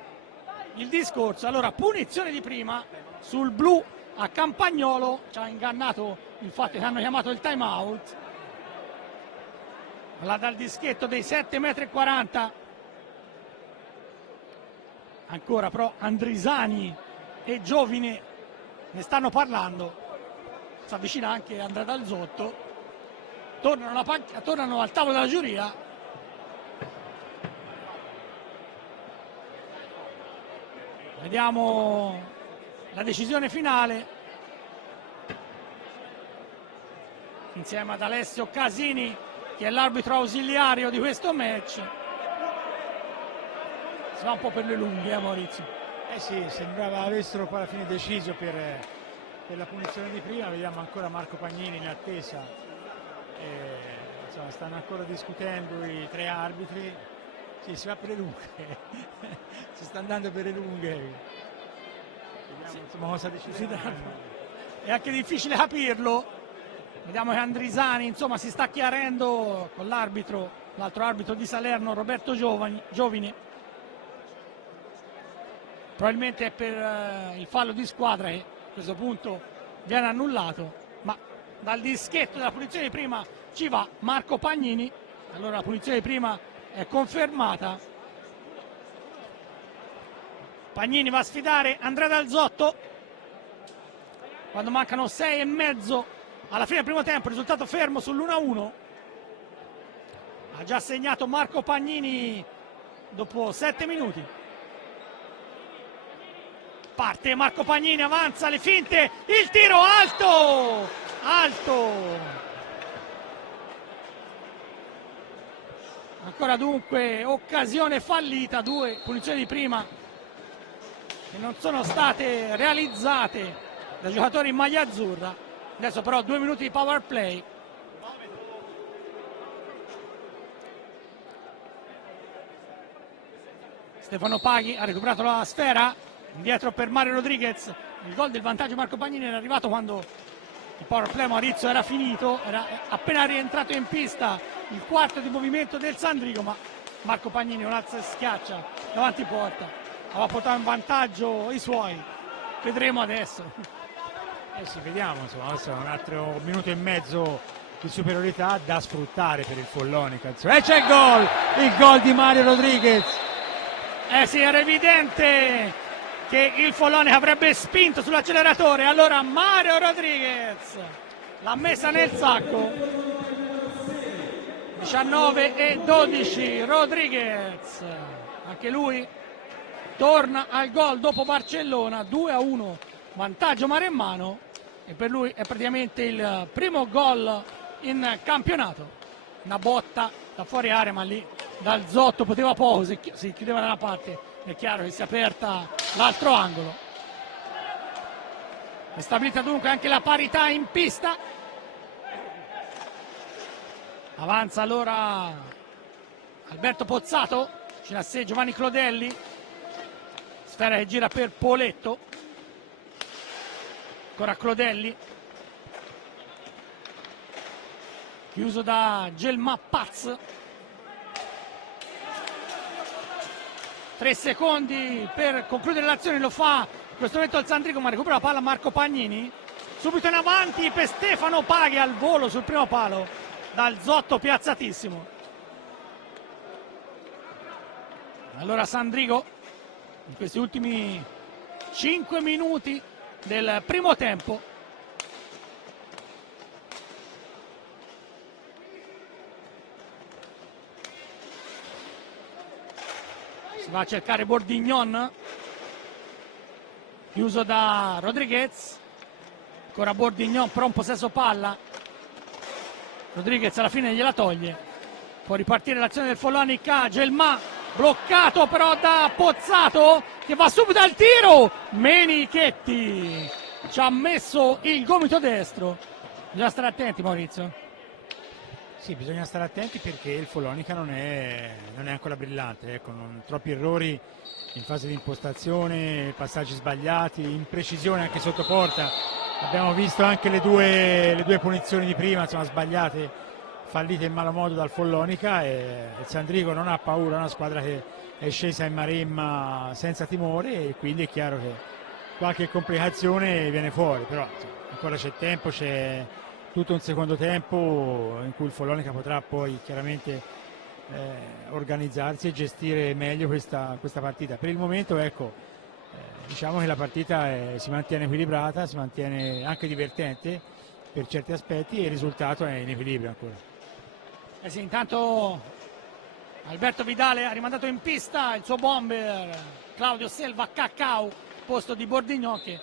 il discorso. Allora punizione di prima sul blu a Campagnolo. Ci ha ingannato il fatto che hanno chiamato il time out. Là dal dischetto dei 7,40 m. Ancora però Andrisani e Giovine ne stanno parlando. Si avvicina anche Andrea Dalzotto. Tornano al tavolo della giuria. Vediamo la decisione finale insieme ad Alessio Casini, che è l'arbitro ausiliario di questo match. Si va un po' per le lunghe, Maurizio. Sì, sembrava avessero poi alla fine deciso per la punizione di prima. Vediamo ancora Marco Pagnini in attesa. Insomma, stanno ancora discutendo i tre arbitri. Sì, si va per le lunghe. Si sta andando per le lunghe. Vediamo insomma cosa decideranno. È anche difficile capirlo. Vediamo che Andrisani insomma si sta chiarendo con l'arbitro, l'altro arbitro di Salerno, Roberto Giovine. Probabilmente è per il fallo di squadra che a questo punto viene annullato, ma dal dischetto della punizione di prima ci va Marco Pagnini. Allora la punizione di prima è confermata. Pagnini va a sfidare Andrea Dalzotto quando mancano 6,5 alla fine del primo tempo, risultato fermo sull'1-1. Ha già segnato Marco Pagnini dopo 7 minuti. Parte Marco Pagnini, avanza, le finte, il tiro alto! Alto! Ancora dunque occasione fallita, 2 punizioni di prima che non sono state realizzate dai giocatori in maglia azzurra. Adesso però 2 minuti di power play. Stefano Paghi ha recuperato la sfera, indietro per Mario Rodriguez. Il gol del vantaggio Marco Pagnini era arrivato quando il power play Maurizio era finito, era appena rientrato in pista il quarto di movimento del Sandrigo, ma Marco Pagnini non alza e schiaccia davanti porta. Aveva portato in vantaggio i suoi. Vedremo adesso. Sì, vediamo, insomma, adesso è un altro minuto e mezzo di superiorità da sfruttare per il Follonica. E c'è il gol di Mario Rodriguez. Sì, era evidente che il Follonica avrebbe spinto sull'acceleratore. Allora Mario Rodriguez l'ha messa nel sacco. 19-12, Rodriguez, anche lui torna al gol dopo Barcellona, 2-1, vantaggio maremmano, e per lui è praticamente il primo gol in campionato. Una botta da fuori area, ma lì Dalzotto poteva poco, si chiudeva da una parte, è chiaro che si è aperta l'altro angolo. È stabilita dunque anche la parità in pista. Avanza allora Alberto Pozzato, c'è a sé Giovanni Clodelli, sfera che gira per Poletto, ancora Clodelli, chiuso da Gelma Paz. 3 secondi per concludere l'azione, lo fa in questo momento il Sandrigo, ma recupera la palla Marco Pagnini, subito in avanti per Stefano Paghi al volo sul primo palo, Dalzotto piazzatissimo. Allora Sandrigo in questi ultimi 5 minuti del primo tempo va a cercare Bordignon, chiuso da Rodriguez, ancora Bordignon, però un possesso palla, Rodriguez alla fine gliela toglie, può ripartire l'azione del Follonica, Gelmà bloccato però da Pozzato che va subito al tiro, Menichetti ci ha messo il gomito destro, bisogna stare attenti Maurizio. Sì, bisogna stare attenti perché il Follonica non è ancora brillante, ecco, troppi errori in fase di impostazione, passaggi sbagliati, imprecisione anche sotto porta. Abbiamo visto anche le due punizioni di prima, insomma, sbagliate, fallite in malo modo dal Follonica, e il Sandrigo non ha paura, è una squadra che è scesa in Maremma senza timore e quindi è chiaro che qualche complicazione viene fuori, però insomma, ancora c'è tempo, c'è tutto un secondo tempo in cui il Follonica potrà poi chiaramente organizzarsi e gestire meglio questa partita. Per il momento ecco, diciamo che la partita si mantiene equilibrata, si mantiene anche divertente per certi aspetti e il risultato è in equilibrio ancora. Sì, intanto Alberto Vidale ha rimandato in pista il suo bomber Claudio Selva Cacao, posto di Bordignon che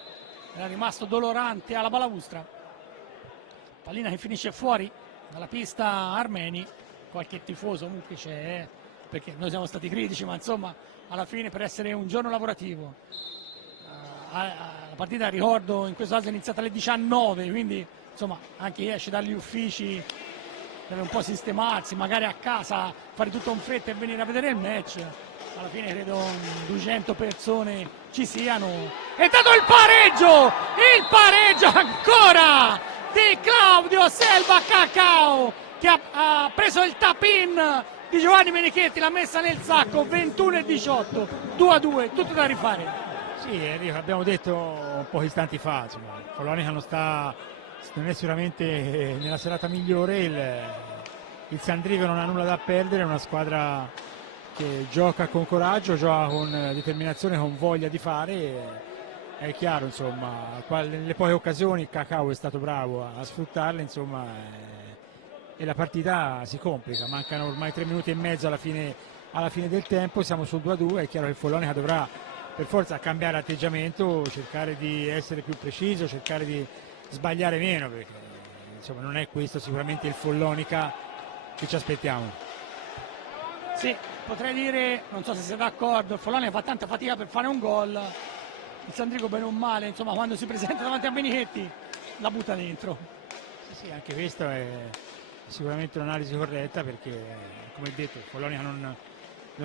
era rimasto dolorante alla balaustra. Pallina che finisce fuori dalla pista Armeni, qualche tifoso comunque c'è, perché noi siamo stati critici, ma insomma alla fine per essere un giorno lavorativo, la partita ricordo in questo caso è iniziata alle 19, quindi insomma anche chi esce dagli uffici deve un po' sistemarsi, magari a casa fare tutto in fretta e venire a vedere il match. Alla fine credo 200 persone ci siano. È dato il pareggio ancora di Claudio Selva Cacao che ha preso il tap-in di Giovanni Menichetti, l'ha messa nel sacco, 21-18, 2-2, tutto da rifare. Sì, Enrico, abbiamo detto un po' istanti fa, insomma, il Follonica non è sicuramente nella serata migliore, il Sandrigo non ha nulla da perdere, è una squadra che gioca con coraggio, gioca con determinazione, con voglia di fare. È chiaro, insomma, nelle poche occasioni Cacao è stato bravo a sfruttarle, insomma, e la partita si complica, mancano ormai 3 minuti e mezzo alla fine del tempo, siamo sul 2-2, è chiaro che il Follonica dovrà per forza cambiare atteggiamento, cercare di essere più preciso, cercare di sbagliare meno, perché insomma non è questo sicuramente il Follonica che ci aspettiamo. Sì, potrei dire, non so se siete d'accordo, il Follonica fa tanta fatica per fare un gol, il Sandrigo bene o male, insomma, quando si presenta davanti a Menichetti la butta dentro. Sì, anche questa è sicuramente un'analisi corretta, perché come detto il Follonica non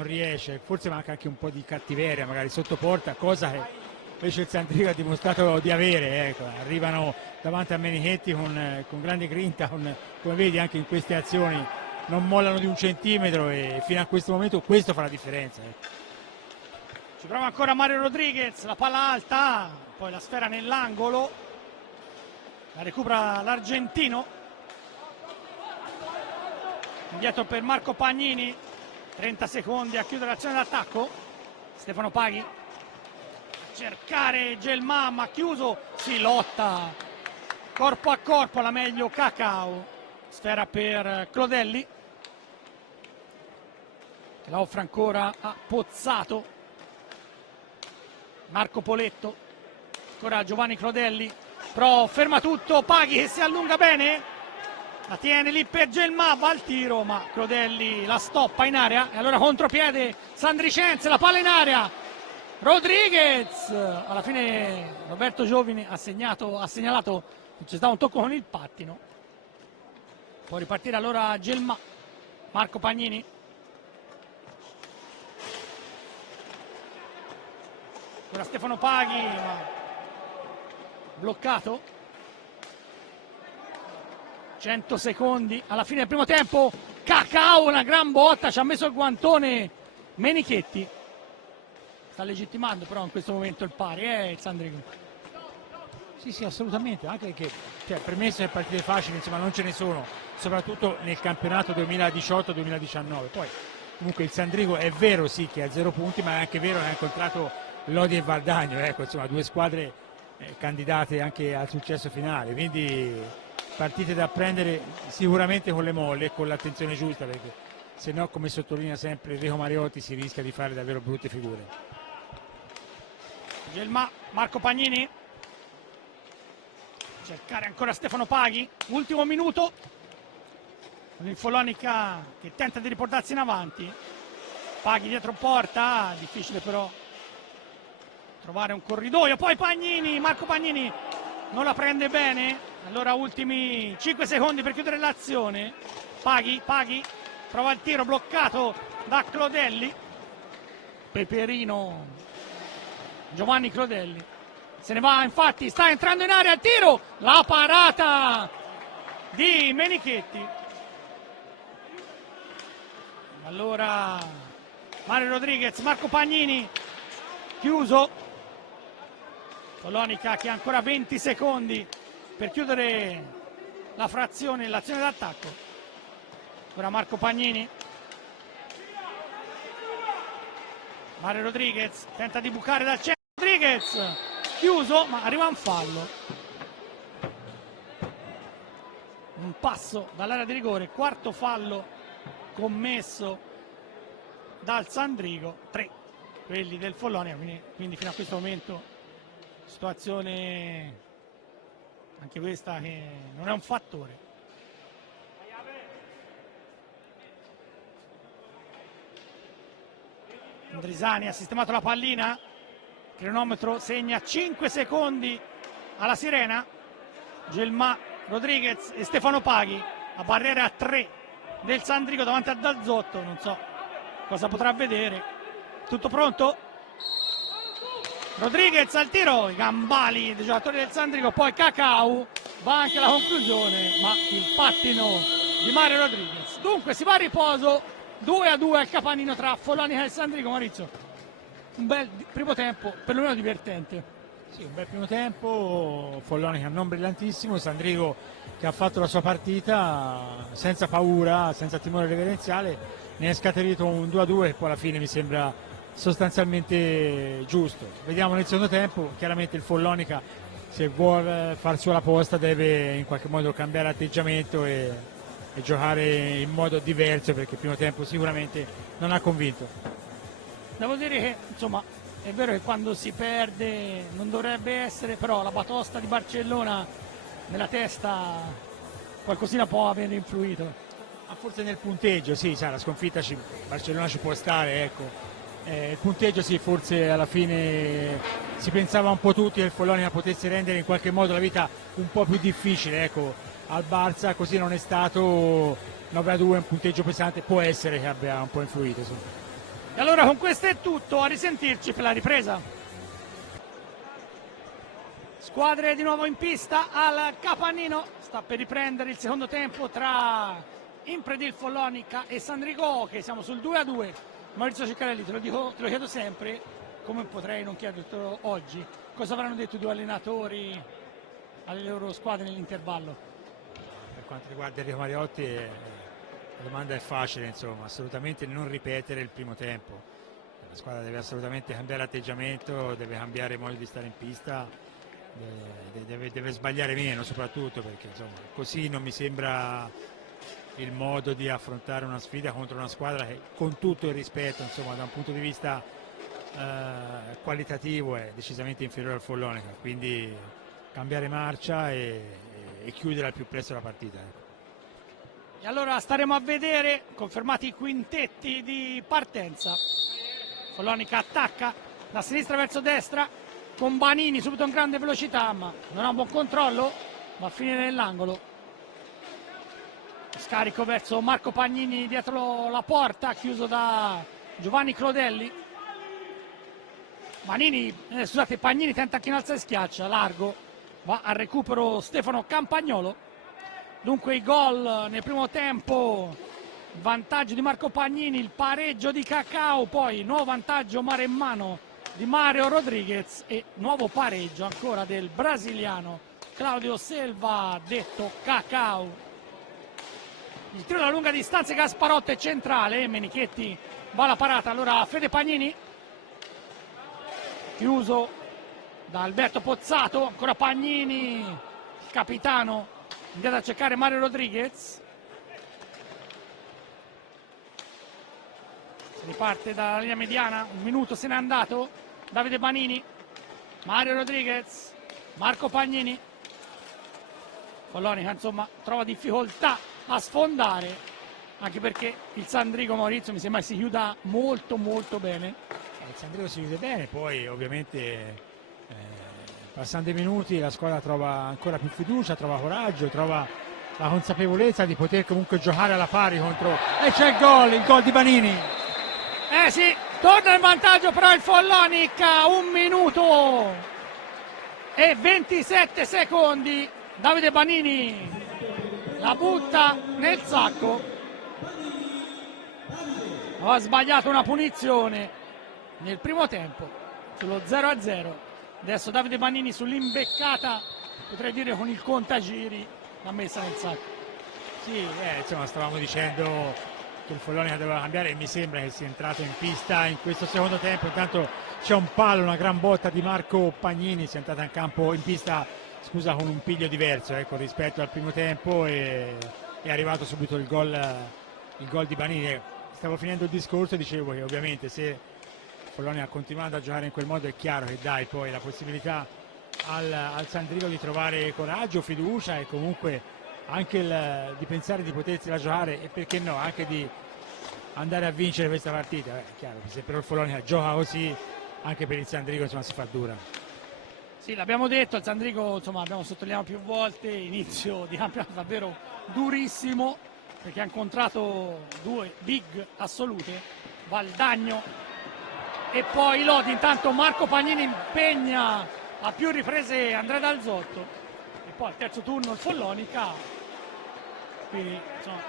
riesce, forse manca anche un po' di cattiveria magari sotto porta, cosa che invece il Sandrigo ha dimostrato di avere, ecco. Arrivano davanti a Menichetti con grande grinta, come vedi anche in queste azioni non mollano di un centimetro, e fino a questo momento questo fa la differenza, ecco. Ci prova ancora Mario Rodriguez, la palla alta, poi la sfera nell'angolo, la recupera l'argentino, indietro per Marco Pagnini, 30 secondi a chiudere l'azione d'attacco, Stefano Paghi a cercare Gelmà, ma chiuso, si lotta corpo a corpo, la meglio Cacao, sfera per Clodelli che la offre ancora a Pozzato, Marco Poletto, ancora Giovanni Clodelli, però ferma tutto, Paghi che si allunga bene, la tiene lì per Gelmà, va al tiro ma Clodelli la stoppa in area, e allora contropiede Sandricense, la palla in area, Rodriguez, alla fine Roberto Giovini ha segnalato che c'è stato un tocco con il pattino, può ripartire allora Gelmà, Marco Pagnini, ora Stefano Paghi, bloccato, 100 secondi alla fine del primo tempo, Cacao una gran botta, ci ha messo il guantone Menichetti, sta legittimando però in questo momento il pari, il Sandrigo. Sì, assolutamente, anche perché permesso che partite facili insomma non ce ne sono, soprattutto nel campionato 2018-2019. Poi comunque il Sandrigo è vero sì che ha 0 punti, ma è anche vero che ha incontrato Lodi e Valdagno, ecco, insomma 2 squadre candidate anche al successo finale, quindi partite da prendere sicuramente con le molle e con l'attenzione giusta, perché se no, come sottolinea sempre Enrico Mariotti, si rischia di fare davvero brutte figure. Gelmà, Marco Pagnini, cercare ancora Stefano Paghi, ultimo minuto, con il Follonica che tenta di riportarsi in avanti. Paghi dietro porta, difficile però trovare un corridoio, poi Pagnini, Marco Pagnini non la prende bene, allora ultimi 5 secondi per chiudere l'azione. Paghi prova il tiro bloccato da Clodelli, Peperino, Giovanni Clodelli, se ne va, infatti sta entrando in area il tiro, la parata di Menichetti. Allora Mario Rodriguez, Marco Pagnini, chiuso. Follonica che ha ancora 20 secondi per chiudere la frazione, l'azione d'attacco. Ora Marco Pagnini, Mario Rodriguez tenta di bucare dal centro, Rodriguez chiuso, ma arriva un fallo, un passo dall'area di rigore, quarto fallo commesso dal Sandrigo, 3 quelli del Follonia, quindi fino a questo momento situazione anche questa che non è un fattore. Andrisani ha sistemato la pallina, cronometro segna 5 secondi alla sirena. Gelmà, Rodriguez e Stefano Paghi, a barriera a 3 del Sandrigo davanti a Dazzotto, non so cosa potrà vedere. Tutto pronto? Rodriguez al tiro, i gambali dei giocatori del Sandrigo, poi Cacau, va anche la conclusione, ma il pattino di Mario Rodriguez. Dunque si va a riposo, 2-2 al capannino tra Follonica e Sandrigo. Maurizio, un bel primo tempo, perlomeno divertente. Sì, un bel primo tempo, Follonica non brillantissimo, Sandrigo che ha fatto la sua partita senza paura, senza timore reverenziale, ne è scaturito un 2-2 che poi alla fine mi sembra sostanzialmente giusto. Vediamo nel secondo tempo, chiaramente il Follonica se vuole far sua la posta deve in qualche modo cambiare atteggiamento e giocare in modo diverso, perché il primo tempo sicuramente non ha convinto. Devo dire che insomma è vero che quando si perde non dovrebbe essere, però la batosta di Barcellona nella testa qualcosina può aver influito. Ma forse nel punteggio, sì, sa, la sconfitta Barcellona ci può stare, ecco. Il punteggio sì, forse alla fine si pensava un po' tutti che il Follonica potesse rendere in qualche modo la vita un po' più difficile, ecco, al Barça, così non è stato. 9-2, un punteggio pesante, può essere che abbia un po' influito. Sì. E allora con questo è tutto, a risentirci per la ripresa. Squadre di nuovo in pista al capannino, sta per riprendere il secondo tempo tra Impredil Follonica e Sandrigo, che siamo sul 2-2. Maurizio Ceccarelli, te lo chiedo sempre, come potrei non chiedertelo oggi, cosa avranno detto i due allenatori alle loro squadre nell'intervallo? Per quanto riguarda Enrico Mariotti la domanda è facile, insomma, assolutamente non ripetere il primo tempo. La squadra deve assolutamente cambiare atteggiamento, deve cambiare modo di stare in pista, deve sbagliare meno soprattutto, perché insomma, così non mi sembra il modo di affrontare una sfida contro una squadra che, con tutto il rispetto, insomma, da un punto di vista qualitativo è decisamente inferiore al Follonica, quindi cambiare marcia e chiudere al più presto la partita. Ecco. E allora staremo a vedere, confermati i quintetti di partenza. Follonica attacca da sinistra verso destra con Banini subito in grande velocità, ma non ha un buon controllo, va a finire nell'angolo. Scarico verso Marco Pagnini dietro la porta, chiuso da Giovanni Clodelli. Pagnini tenta anche in alza e schiaccia, largo, va al recupero Stefano Campagnolo. Dunque i gol nel primo tempo, vantaggio di Marco Pagnini, il pareggio di Cacau, poi nuovo vantaggio mare in mano di Mario Rodriguez e nuovo pareggio ancora del brasiliano Claudio Selva, detto Cacau. Il tiro da lunga distanza, Gasparotto è centrale, Menichetti va alla parata, allora Fede Pagnini, chiuso da Alberto Pozzato, ancora Pagnini, il capitano, andiamo a cercare Mario Rodriguez. riparte dalla linea mediana, un minuto se n'è andato, Davide Banini, Mario Rodriguez, Marco Pagnini, Follonica insomma trova difficoltà a sfondare, anche perché il Sandrigo Maurizio mi sembra si chiuda molto molto bene. Il Sandrigo si chiude bene, poi ovviamente passando i minuti la squadra trova ancora più fiducia, trova coraggio, trova la consapevolezza di poter comunque giocare alla pari contro... E c'è il gol di Banini! Sì, torna in vantaggio però il Follonica, 1 minuto e 27 secondi, Davide Banini la butta nel sacco, ha sbagliato una punizione nel primo tempo sullo 0-0, adesso Davide Banini sull'imbeccata, potrei dire con il contagiri, l'ha messa nel sacco. Sì, insomma stavamo dicendo che il Follonica doveva cambiare e mi sembra che sia entrato in pista in questo secondo tempo. Intanto c'è un palo, una gran botta di Marco Pagnini, si è entrato in pista con un piglio diverso rispetto al primo tempo e è arrivato subito il gol di Banini. Stavo finendo il discorso e dicevo che ovviamente se il Follonica continuando a giocare in quel modo è chiaro che dai poi la possibilità al Sandrigo di trovare coraggio, fiducia e comunque anche di pensare di potersela giocare e perché no anche di andare a vincere questa partita. È chiaro che se però il Follonica gioca così anche per il Sandrigo insomma si fa dura. Sì, l'abbiamo detto, il Sandrigo insomma abbiamo sottolineato più volte, inizio di campionato davvero durissimo perché ha incontrato due big assolute, Valdagno e poi Lodi. Intanto Marco Pagnini impegna a più riprese Andrea Dalzotto e poi al terzo turno il Follonica, quindi insomma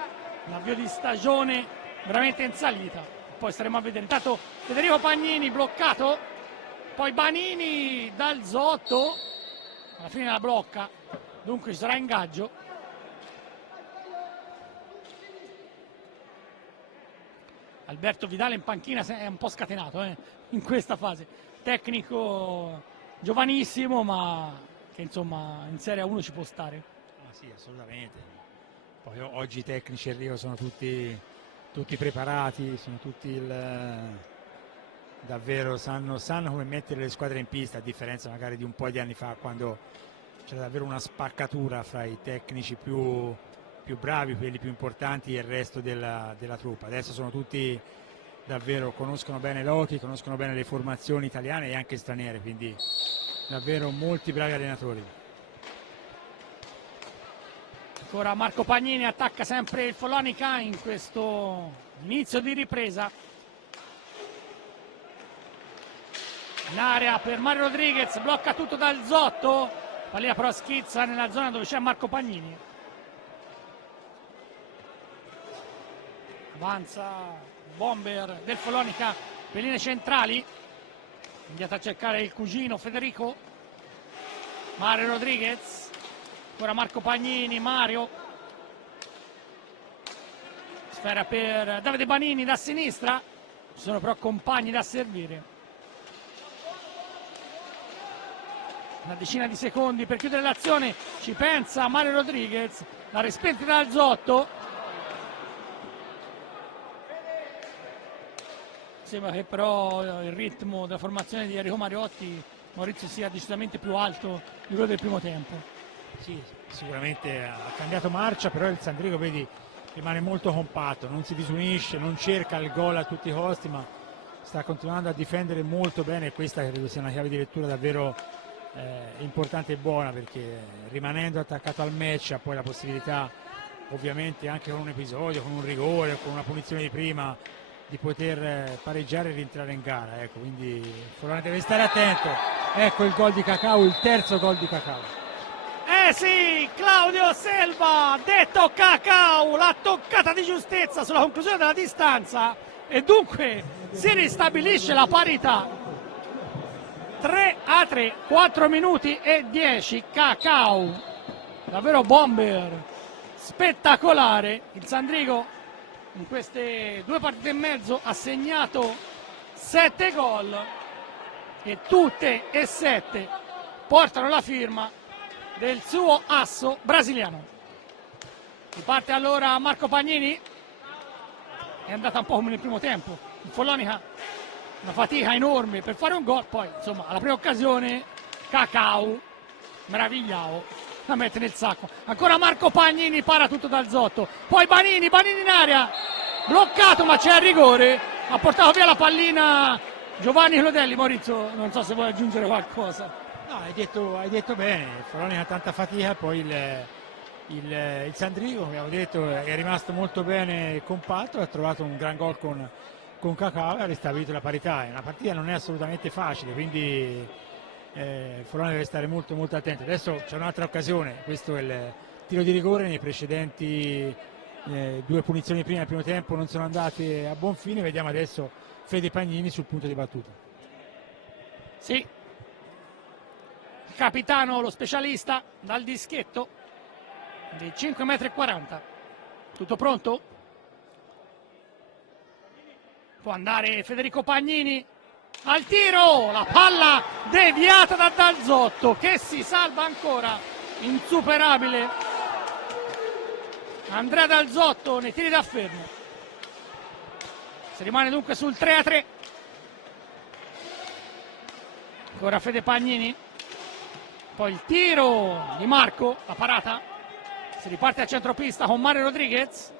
un avvio di stagione veramente in salita, poi staremo a vedere. Intanto Federico Pagnini bloccato, poi Banini, Dalzotto alla fine la blocca, dunque ci sarà ingaggio. Alberto Vidale in panchina è un po' scatenato in questa fase, tecnico giovanissimo ma che insomma in Serie A1 ci può stare. Sì, assolutamente. Poi oggi i tecnici in Rio sono tutti preparati, sono tutti davvero sanno come mettere le squadre in pista, a differenza magari di un po' di anni fa quando c'era davvero una spaccatura fra i tecnici più bravi, quelli più importanti e il resto della truppa. Adesso sono tutti davvero, conoscono bene l'hockey, conoscono bene le formazioni italiane e anche straniere, quindi davvero molti bravi allenatori. Ancora Marco Pagnini attacca sempre il Follonica in questo inizio di ripresa. In area per Mario Rodriguez, blocca tutto Dalzotto, pallina però schizza nella zona dove c'è Marco Pagnini. Avanza bomber del Follonica per linee centrali, andiamo a cercare il cugino Federico. Mario Rodriguez, ancora Marco Pagnini, Mario, sfera per Davide Banini da sinistra, ci sono però compagni da servire. Una decina di secondi per chiudere l'azione, ci pensa Mario Rodriguez, la respinta da Dalzotto. Sembra che però il ritmo della formazione di Enrico Mariotti, Maurizio, sia decisamente più alto di quello del primo tempo. Sì, sicuramente ha cambiato marcia, però il Sandrigo vedi rimane molto compatto, non si disunisce, non cerca il gol a tutti i costi, ma sta continuando a difendere molto bene e questa credo sia una chiave di lettura davvero importante e buona, perché rimanendo attaccato al match ha poi la possibilità, ovviamente anche con un episodio, con un rigore, con una punizione di prima, di poter pareggiare e rientrare in gara, ecco, quindi Follonica deve stare attento. Ecco il gol di Cacao, il terzo gol di Cacao. Sì, Claudio Selva, detto Cacao, la toccata di giustezza sulla conclusione della distanza e dunque si ristabilisce la parità. 3-3, 4 minuti e 10, Cacao, davvero bomber, spettacolare. Il Sandrigo in queste 2 partite e mezzo ha segnato 7 gol e tutte e 7 portano la firma del suo asso brasiliano. Riparte allora Marco Pagnini, è andata un po' come nel primo tempo, il Follonica una fatica enorme per fare un gol, poi insomma alla prima occasione Cacao meravigliavo la mette nel sacco, ancora Marco Pagnini, para tutto dal Zotto, poi Banini in area, bloccato ma c'è il rigore, ha portato via la pallina Giovanni Clodelli. Maurizio, non so se vuoi aggiungere qualcosa. No, hai detto bene, il Follonica ha tanta fatica, poi il Sandrigo, come abbiamo detto, è rimasto molto bene compatto, ha trovato un gran gol con Cacao e ha ristabilito la parità. Una partita non è assolutamente facile, quindi il Follonica deve stare molto molto attento. Adesso c'è un'altra occasione, questo è il tiro di rigore, nei precedenti due punizioni prima del primo tempo non sono andate a buon fine, vediamo adesso Fede Pagnini sul punto di battuta. Sì, il capitano, lo specialista, dal dischetto di 5,40 metri. Tutto pronto? Può andare Federico Pagnini al tiro, la palla deviata da Dalzotto che si salva ancora, insuperabile Andrea Dalzotto nei tiri da fermo. Si rimane dunque sul 3-3. Ancora Fede Pagnini, poi il tiro di Marco, la parata, si riparte a centropista con Mario Rodriguez.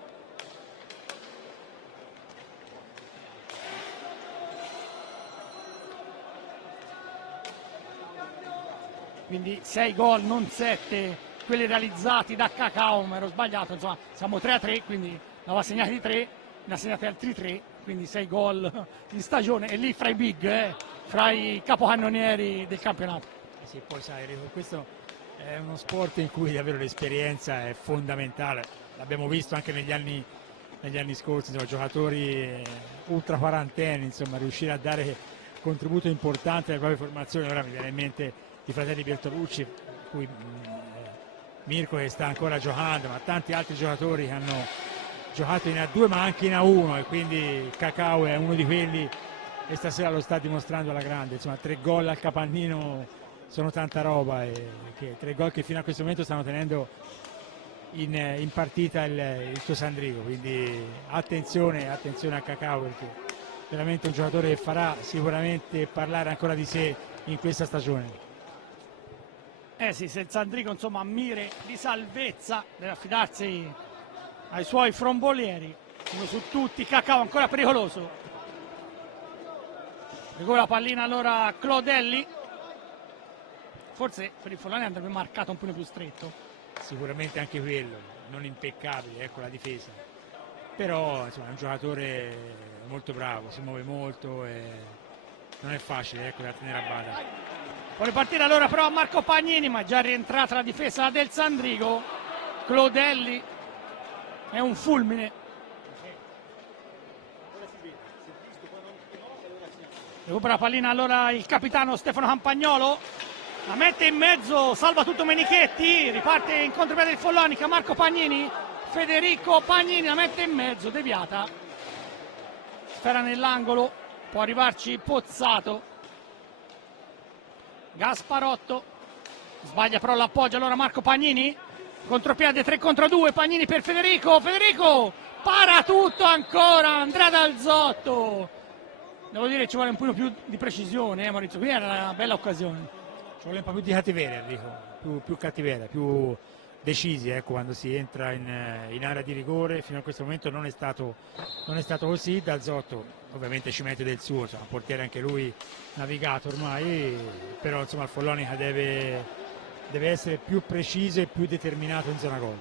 Quindi 6 gol, non 7, quelli realizzati da Cacao, ma ero sbagliato, insomma siamo 3-3, quindi ne aveva segnati 3, ne ha segnati altri 3, quindi 6 gol in stagione, e lì fra i big, fra i capocannonieri del campionato. Sì, poi sai Enrico, questo è uno sport in cui davvero l'esperienza è fondamentale, l'abbiamo visto anche negli anni scorsi, insomma, giocatori ultra quarantenni, insomma, riuscire a dare contributo importante alle proprie formazioni. Ora mi viene in mente i fratelli Bertolucci, cui Mirko che sta ancora giocando, ma tanti altri giocatori che hanno giocato in A2 ma anche in A1, e quindi Cacao è uno di quelli e stasera lo sta dimostrando alla grande. Insomma, 3 gol al Capannino sono tanta roba, e 3 gol che fino a questo momento stanno tenendo in partita il suo Sandrigo, quindi attenzione a Cacao, perché veramente un giocatore che farà sicuramente parlare ancora di sé in questa stagione. Sì, se il Sandrigo insomma ha mire di salvezza deve affidarsi ai suoi frombolieri, uno su tutti. Cacao ancora pericoloso, recupera la pallina allora Clodelli, forse per il Follonica andrebbe marcato un po' più stretto. Sicuramente anche quello, non impeccabile, ecco la difesa, però insomma è un giocatore molto bravo, si muove molto e non è facile, ecco, da tenere a bada. Può ripartire allora però Marco Pagnini, ma è già rientrata la difesa del Sandrigo. Clodelli è un fulmine. Recupera la pallina allora il capitano Stefano Campagnolo, la mette in mezzo, salva tutto Menichetti, riparte in contropiede del Follonica. Marco Pagnini, Federico Pagnini la mette in mezzo, deviata, sfera nell'angolo, può arrivarci Pozzato. Gasparotto sbaglia però l'appoggio, allora Marco Pagnini, contropiede 3 contro 2, Pagnini per Federico para tutto ancora Andrea Dalzotto. Devo dire ci vuole un po' più di precisione, Maurizio, qui era una bella occasione, ci vuole un po' più di cattiveria, Enrico, più cattiveria, più decisi, ecco, quando si entra in area di rigore. Fino a questo momento non è stato così. Dalzotto ovviamente ci mette del suo, insomma, un portiere anche lui navigato ormai, però insomma il Follonica deve essere più preciso e più determinato in zona gol.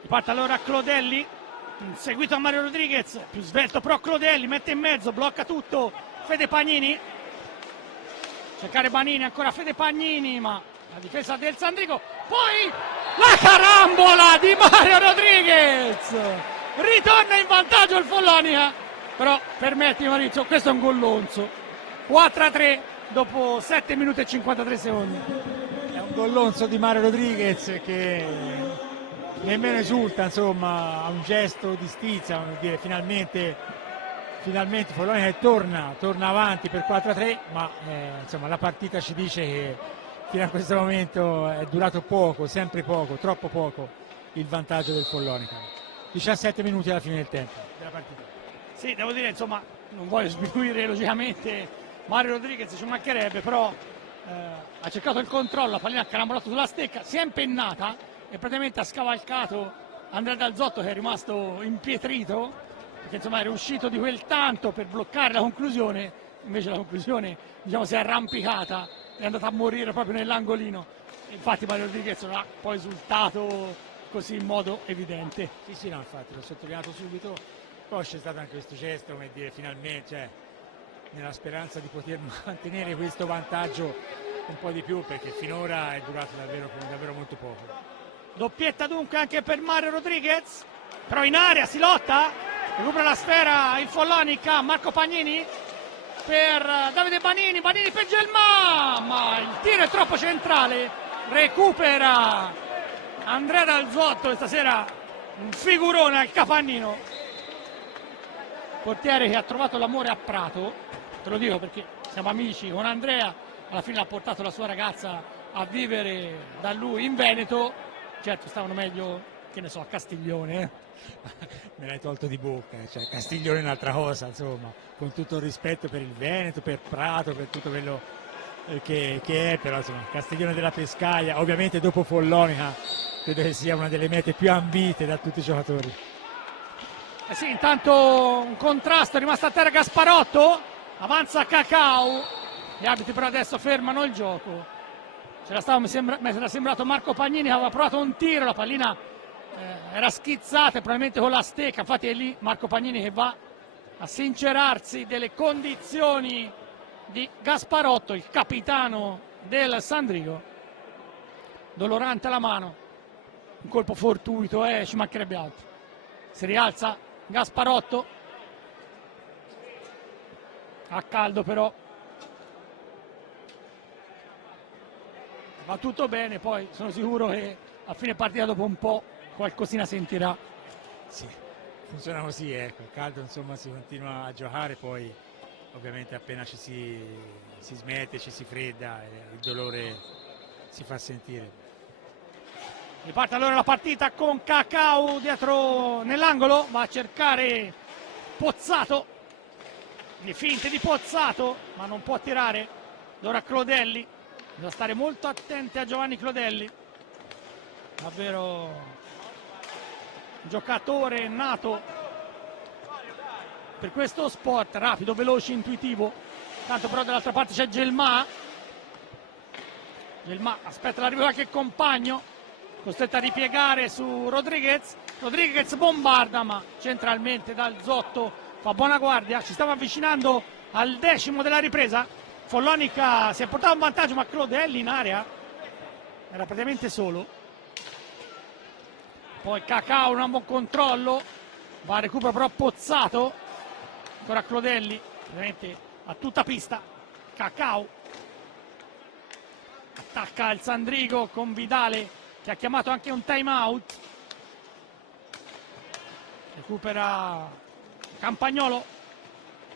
Riparte allora Clodelli, seguito a Mario Rodriguez, più svelto però Clodelli, mette in mezzo, blocca tutto Fede Pagnini, cercare Banini, ancora Fede Pagnini, ma la difesa del Sandrigo, poi la carambola di Mario Rodriguez, ritorna in vantaggio il Follonica, però permetti Maurizio, questo è un gollonzo, 4-3 dopo 7 minuti e 53 secondi. È un gollonzo di Mario Rodriguez che nemmeno esulta, insomma, ha un gesto di stizza, vuol dire, finalmente Follonica che torna avanti per 4-3, ma insomma la partita ci dice che fino a questo momento è durato poco, sempre poco, troppo poco il vantaggio del Follonica. 17 minuti alla fine del tempo della partita. Sì, devo dire, insomma, non voglio sminuire logicamente Mario Rodriguez, ci mancherebbe, però ha cercato il controllo, la pallina ha carambolato sulla stecca, si è impennata e praticamente ha scavalcato Andrea Dalzotto, che è rimasto impietrito, perché insomma era uscito di quel tanto per bloccare la conclusione, invece la conclusione, diciamo, si è arrampicata, è andata a morire proprio nell'angolino. Infatti Mario Rodriguez non ha poi esultato così in modo evidente. Sì, sì, no, infatti l'ho sottolineato subito. Poi c'è stato anche questo gesto, come dire, finalmente, cioè, nella speranza di poter mantenere questo vantaggio un po' di più, perché finora è durato davvero molto poco. Doppietta dunque anche per Mario Rodriguez, però in area si lotta, recupera la sfera il Follonica, Marco Pagnini per Davide Banini, Banini per Gelmà, ma il tiro è troppo centrale, recupera Andrea Dalzotto, e stasera un figurone al Capannino, portiere che ha trovato l'amore a Prato, te lo dico perché siamo amici con Andrea, alla fine ha portato la sua ragazza a vivere da lui in Veneto, certo stavano meglio, che ne so, a Castiglione. Me l'hai tolto di bocca, cioè Castiglione è un'altra cosa, insomma, con tutto il rispetto per il Veneto, per Prato, per tutto quello che è, però insomma, Castiglione della Pescaia, ovviamente dopo Follonica, credo che sia una delle mete più ambite da tutti i giocatori. Eh sì, intanto un contrasto, è rimasto a terra Gasparotto, avanza Cacao, gli arbitri però adesso fermano il gioco. Mi era sembrato Marco Pagnini che aveva provato un tiro, la pallina era schizzata probabilmente con la stecca, infatti è lì Marco Pagnini che va a sincerarsi delle condizioni di Gasparotto, il capitano del Sandrigo. Dolorante la mano, un colpo fortuito, ci mancherebbe altro. Si rialza Gasparotto, a caldo però, va tutto bene, poi sono sicuro che a fine partita dopo un po' qualcosina sentirà. Sì, funziona così, ecco, il caldo insomma si continua a giocare, poi ovviamente appena ci si smette, ci si fredda, il dolore si fa sentire. Riparte allora la partita con Cacao dietro nell'angolo, va a cercare Pozzato, le finte di Pozzato, ma non può tirare. Allora Clodelli, bisogna stare molto attenti a Giovanni Clodelli, davvero un giocatore nato per questo sport, rapido, veloce, intuitivo. Tanto però dall'altra parte c'è Gelmà aspetta l'arrivo di qualche compagno, costretto a ripiegare su Rodriguez. Rodriguez bombarda, ma centralmente Dalzotto fa buona guardia. Ci stiamo avvicinando al 10° della ripresa. Follonica si è portato un vantaggio, ma Clodelli in area era praticamente solo. Poi Cacao, un buon controllo, va a recupero però Pozzato, ancora Clodelli, praticamente a tutta pista. Cacao attacca il Sandrigo con Vidale che ha chiamato anche un time out, recupera Campagnolo,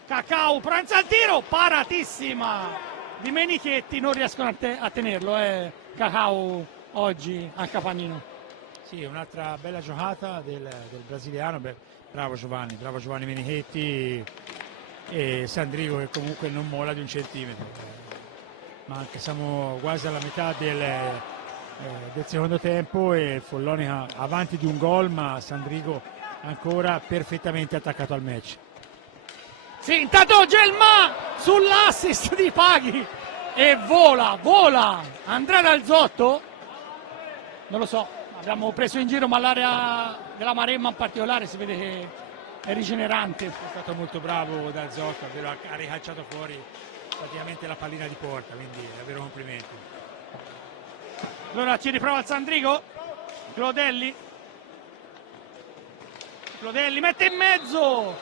Cacao, pranza al tiro, paratissima di Menichetti, non riescono a tenerlo Cacao oggi al Capannino. Sì, un'altra bella giocata del brasiliano, bravo Giovanni Menichetti, e Sandrigo che comunque non molla di un centimetro. Ma anche siamo quasi alla metà del secondo tempo e Follonica avanti di un gol, ma Sandrigo ancora perfettamente attaccato al match. Sì, intanto Gelmà sull'assist di Paghi e vola Andrea Dalzotto, non lo so, abbiamo preso in giro, ma l'area della Maremma in particolare si vede che è rigenerante. È stato molto bravo Dalzotto, ha ricacciato fuori praticamente la pallina di porta, quindi davvero complimenti. Allora ci riprova il Sandrigo, Clodelli mette in mezzo,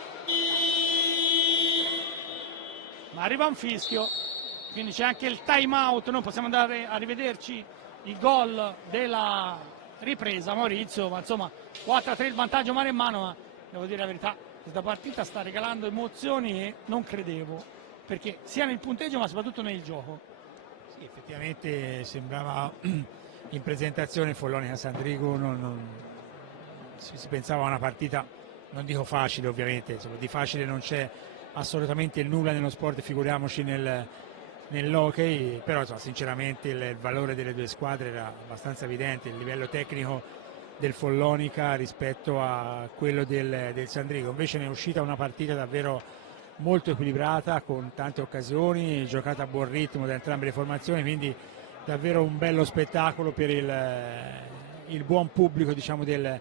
ma arriva un fischio, quindi c'è anche il time out. Noi possiamo andare a rivederci il gol della ripresa, Maurizio, ma insomma 4-3 il vantaggio maremmano, ma devo dire la verità, questa partita sta regalando emozioni e non credevo, perché sia nel punteggio ma soprattutto nel gioco. Sì, effettivamente sembrava in presentazione Follonica Sandrigo si pensava a una partita non dico facile ovviamente, insomma, di facile non c'è assolutamente nulla nello sport, figuriamoci nell'hockey, però insomma, sinceramente il valore delle due squadre era abbastanza evidente, il livello tecnico del Follonica rispetto a quello del Sandrigo. Invece ne è uscita una partita davvero molto equilibrata, con tante occasioni, giocata a buon ritmo da entrambe le formazioni, quindi davvero un bello spettacolo per il buon pubblico, diciamo, del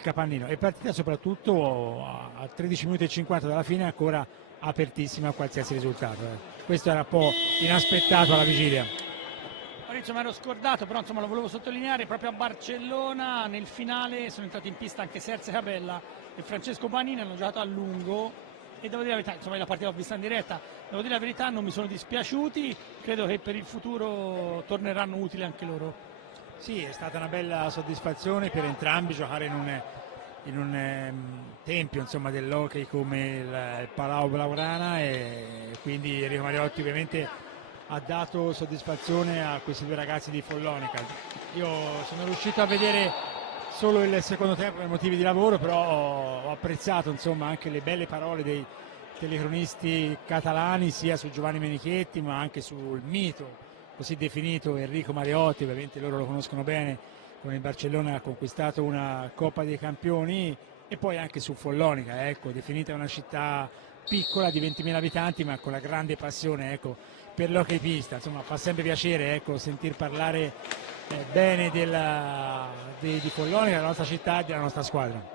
Capannino, e partita soprattutto a 13 minuti e 50 dalla fine ancora apertissima a qualsiasi risultato. Questo era un po' inaspettato alla vigilia. Maurizio, mi ero scordato, però insomma lo volevo sottolineare, proprio a Barcellona nel finale sono entrati in pista anche Serse Capella e Francesco Banini, hanno giocato a lungo e devo dire la verità, insomma la partita l'ho vista in diretta, devo dire la verità, non mi sono dispiaciuti, credo che per il futuro torneranno utili anche loro. Sì, è stata una bella soddisfazione per entrambi giocare in un tempio, insomma, dell'hockey come il Palau Blaugrana, e quindi Enrico Mariotti ovviamente ha dato soddisfazione a questi due ragazzi di Follonica. Io sono riuscito a vedere solo il secondo tempo per motivi di lavoro, però ho apprezzato, insomma, anche le belle parole dei telecronisti catalani, sia su Giovanni Menichetti ma anche sul mito così definito Enrico Mariotti. Ovviamente loro lo conoscono bene, con il Barcellona ha conquistato una Coppa dei Campioni, e poi anche su Follonica, ecco, definita una città piccola di 20.000 abitanti ma con la grande passione, ecco, per l'hockey pista. Insomma, fa sempre piacere, ecco, sentir parlare bene di Follonica, della nostra città e della nostra squadra.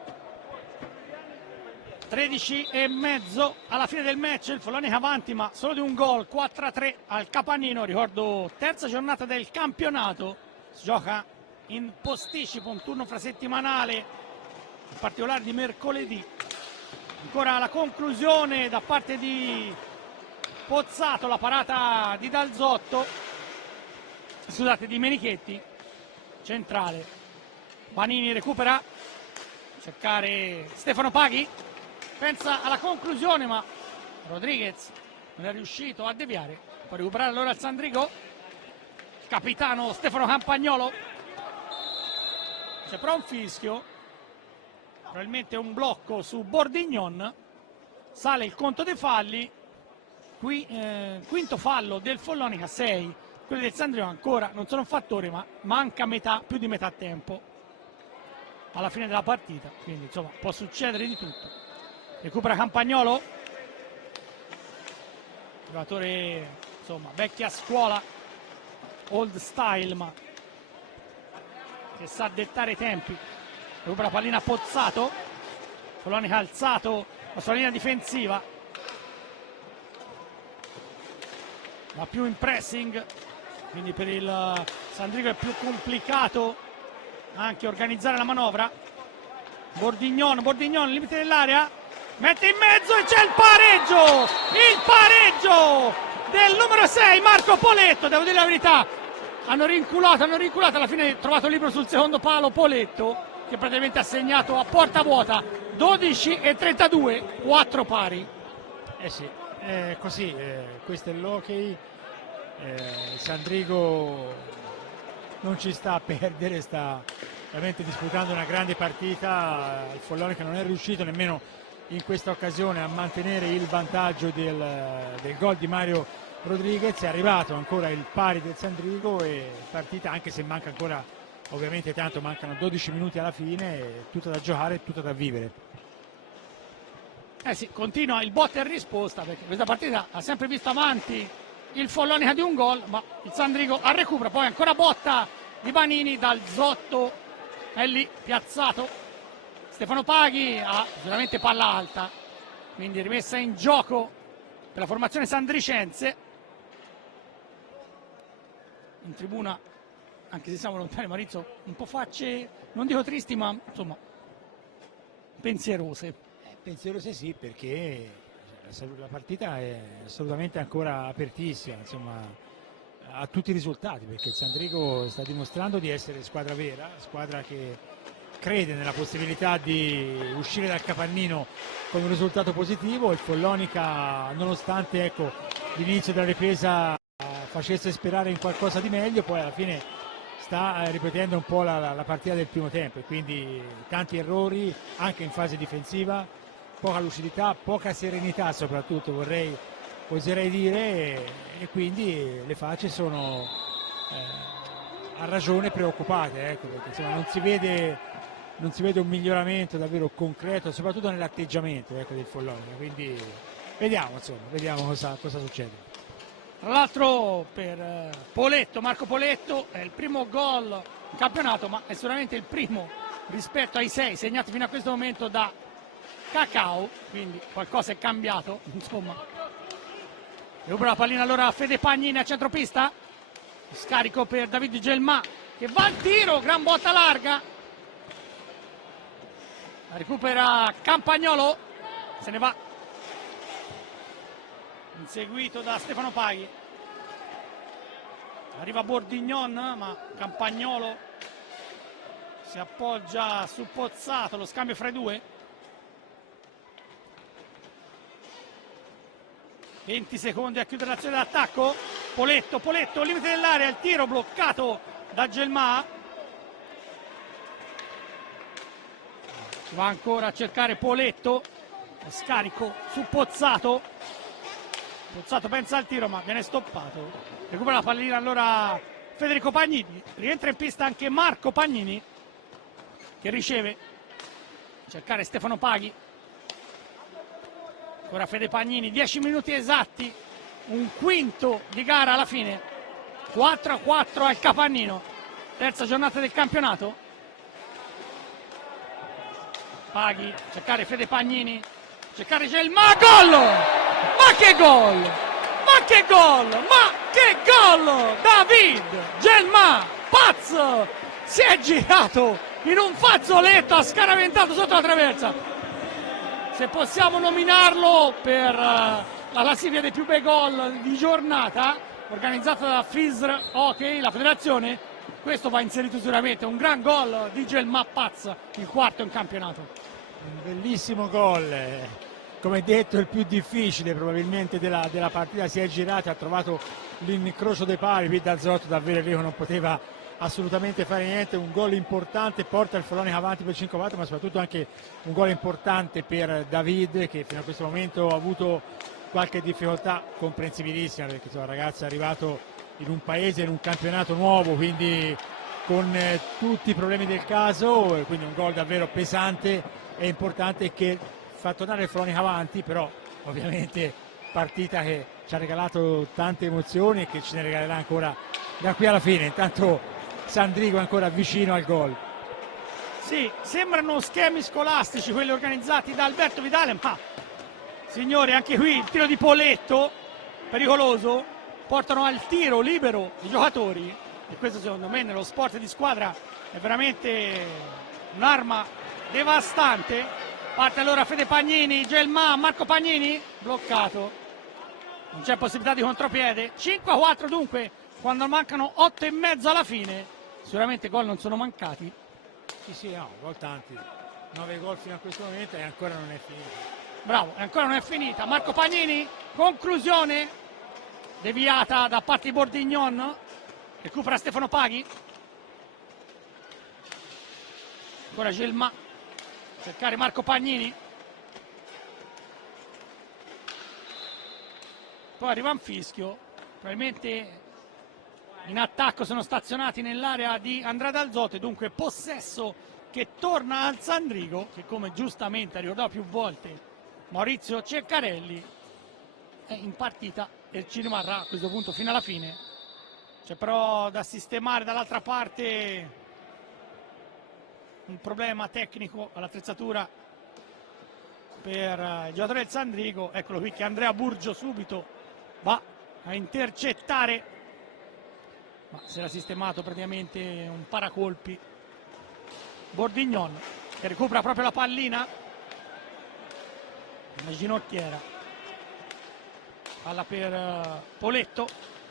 13:30 alla fine del match, il Follonica avanti ma solo di un gol, 4-3 al Capannino. Ricordo, terza giornata del campionato, si gioca in posticipo, un turno frasettimanale, in particolare di mercoledì. Ancora la conclusione da parte di Pozzato, la parata di Dalzotto, scusate, di Menichetti, centrale. Banini recupera, cercare Stefano Paghi, pensa alla conclusione ma Rodriguez non è riuscito a deviare. Può recuperare allora il Sandrigo, capitano Stefano Campagnolo. C'è però un fischio, probabilmente un blocco su Bordignon, sale il conto dei falli. Qui quinto fallo del Follonica, 6, quelli del Sandrigo ancora non sono un fattore, ma manca più di metà tempo alla fine della partita, quindi insomma può succedere di tutto. Recupera Campagnolo, giocatore insomma vecchia scuola, old style, ma che sa dettare i tempi. Recupera pallina Pozzato, Follonica alzato la sua linea difensiva, ma più in pressing, quindi per il Sandrigo è più complicato anche organizzare la manovra. Bordignon, limite dell'area, mette in mezzo e c'è il pareggio del numero 6 Marco Poletto. Devo dire la verità, hanno rinculato, alla fine trovato libero sul secondo palo Poletto, che praticamente ha segnato a porta vuota. 12:32, 4 pari. Sì, così, questo è l'hockey, il Sandrigo non ci sta a perdere, sta veramente disputando una grande partita. Il Follonica non è riuscito nemmeno in questa occasione a mantenere il vantaggio del gol di Mario Rodriguez. È arrivato ancora il pari del Sandrigo, e partita, anche se manca ancora ovviamente tanto, mancano 12 minuti alla fine, tutta da giocare, tutta da vivere. Sì, continua il botta e risposta, perché questa partita ha sempre visto avanti il Follonica di un gol, ma il Sandrigo a recupera, poi ancora botta di Banini, Dalzotto è lì piazzato. Stefano Paghi ha sicuramente palla alta, quindi rimessa in gioco per la formazione sandricense. In tribuna, anche se siamo lontani, Maurizio, un po' facce, non dico tristi, ma insomma pensierose. Pensierose sì, perché la partita è assolutamente ancora apertissima, insomma, a tutti i risultati, perché il Sandrigo sta dimostrando di essere squadra vera, squadra che crede nella possibilità di uscire dal Capannino con un risultato positivo. Il Follonica, nonostante, ecco, l'inizio della ripresa facesse sperare in qualcosa di meglio, poi alla fine sta ripetendo un po' la partita del primo tempo, e quindi tanti errori anche in fase difensiva, poca lucidità, poca serenità soprattutto oserei dire, e quindi le facce sono a ragione preoccupate, ecco, perché insomma non si vede un miglioramento davvero concreto, soprattutto nell'atteggiamento, ecco, del Follonica, quindi vediamo cosa succede. Tra l'altro per Marco Poletto è il primo gol in campionato, ma è sicuramente il primo rispetto ai 6 segnati fino a questo momento da Cacao, quindi qualcosa è cambiato, insomma. Recupera la pallina allora Fede Pagnini a centropista, scarico per David Gelmà che va al tiro, gran botta larga, la recupera Campagnolo, se ne va inseguito da Stefano Paghi, arriva Bordignon ma Campagnolo si appoggia su Pozzato, lo scambio fra i due. 20 secondi a chiudere l'azione d'attacco. Poletto, limite dell'area, il tiro bloccato da Gelmà. Va ancora a cercare Poletto, scarico su Pozzato. Pozzato pensa al tiro ma viene stoppato. Recupera la pallina allora Federico Pagnini. Rientra in pista anche Marco Pagnini che riceve. Cercare Stefano Paghi. Ora Fede Pagnini, 10 minuti esatti, un quinto di gara alla fine, 4-4 al Capannino, terza giornata del campionato. Paghi, cercare Fede Pagnini, cercare Gelmà, gol! Ma che gol! Ma che gol! Ma che gol! David Gelmà, pazzo! Si è girato in un fazzoletto, ha scaraventato sotto la traversa. Se possiamo nominarlo per la classifica dei più bei gol di giornata organizzata da FISR Hockey, la federazione, questo va inserito sicuramente, un gran gol di Gelmà Pazza, il quarto in campionato. Un bellissimo gol, come detto il più difficile probabilmente della partita, si è girato, ha trovato l'incrocio dei pali, Piddazzotto davvero non poteva assolutamente fare niente, un gol importante, porta il Follonica avanti per 5-4, ma soprattutto anche un gol importante per David che fino a questo momento ha avuto qualche difficoltà comprensibilissima, perché il ragazzo è arrivato in un paese, in un campionato nuovo, quindi con tutti i problemi del caso, quindi un gol davvero pesante e importante che fa tornare il Follonica avanti, però ovviamente partita che ci ha regalato tante emozioni e che ce ne regalerà ancora da qui alla fine. Intanto Sandrigo è ancora vicino al gol. Sì, sembrano schemi scolastici quelli organizzati da Alberto Vidale, ma signori, anche qui il tiro di Poletto pericoloso, portano al tiro libero i giocatori, e questo secondo me nello sport di squadra è veramente un'arma devastante. Parte allora Fede Pagnini, Gelmà, Marco Pagnini, bloccato, non c'è possibilità di contropiede. 5-4 dunque quando mancano 8,5 alla fine. Sicuramente gol non sono mancati. Sì, no, gol tanti, 9 gol fino a questo momento e ancora non è finita. Bravo, e ancora non è finita. Marco Pagnini, conclusione deviata da parte di Bordignon, recupera Stefano Paghi, ancora Gelmà, cercare Marco Pagnini, poi arriva un fischio, probabilmente in attacco sono stazionati nell'area di Andrea Dalzotte, dunque possesso che torna al Sandrigo, che come giustamente ha ricordato più volte Maurizio Ceccarelli, è in partita e ci rimarrà a questo punto fino alla fine. C'è però da sistemare dall'altra parte un problema tecnico all'attrezzatura per il giocatore del Sandrigo. Eccolo qui che Andrea Burgio subito va a intercettare, ma si era sistemato praticamente un paracolpi. Bordignon che recupera proprio la pallina, una ginocchiera, palla per Poletto,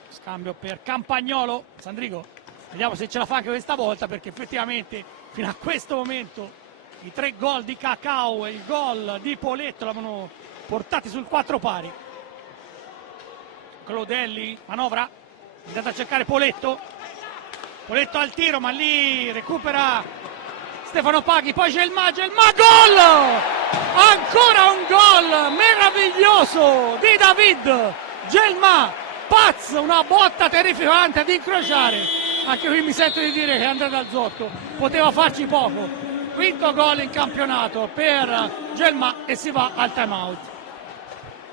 scambio per Campagnolo. Sandrigo, vediamo se ce la fa anche questa volta, perché effettivamente fino a questo momento i 3 gol di Cacao e il gol di Poletto l'avevano portati sul 4 pari. Clodelli manovra, andata a cercare Poletto Poletto al tiro, ma lì recupera Stefano Paghi, poi Gelmà, gol! Ancora un gol meraviglioso di David Gelmà, Paz, una botta terrificante ad incrociare. Anche qui mi sento di dire che Andrea Dazzotto poteva farci poco. Quinto gol in campionato per Gelmà e si va al time out.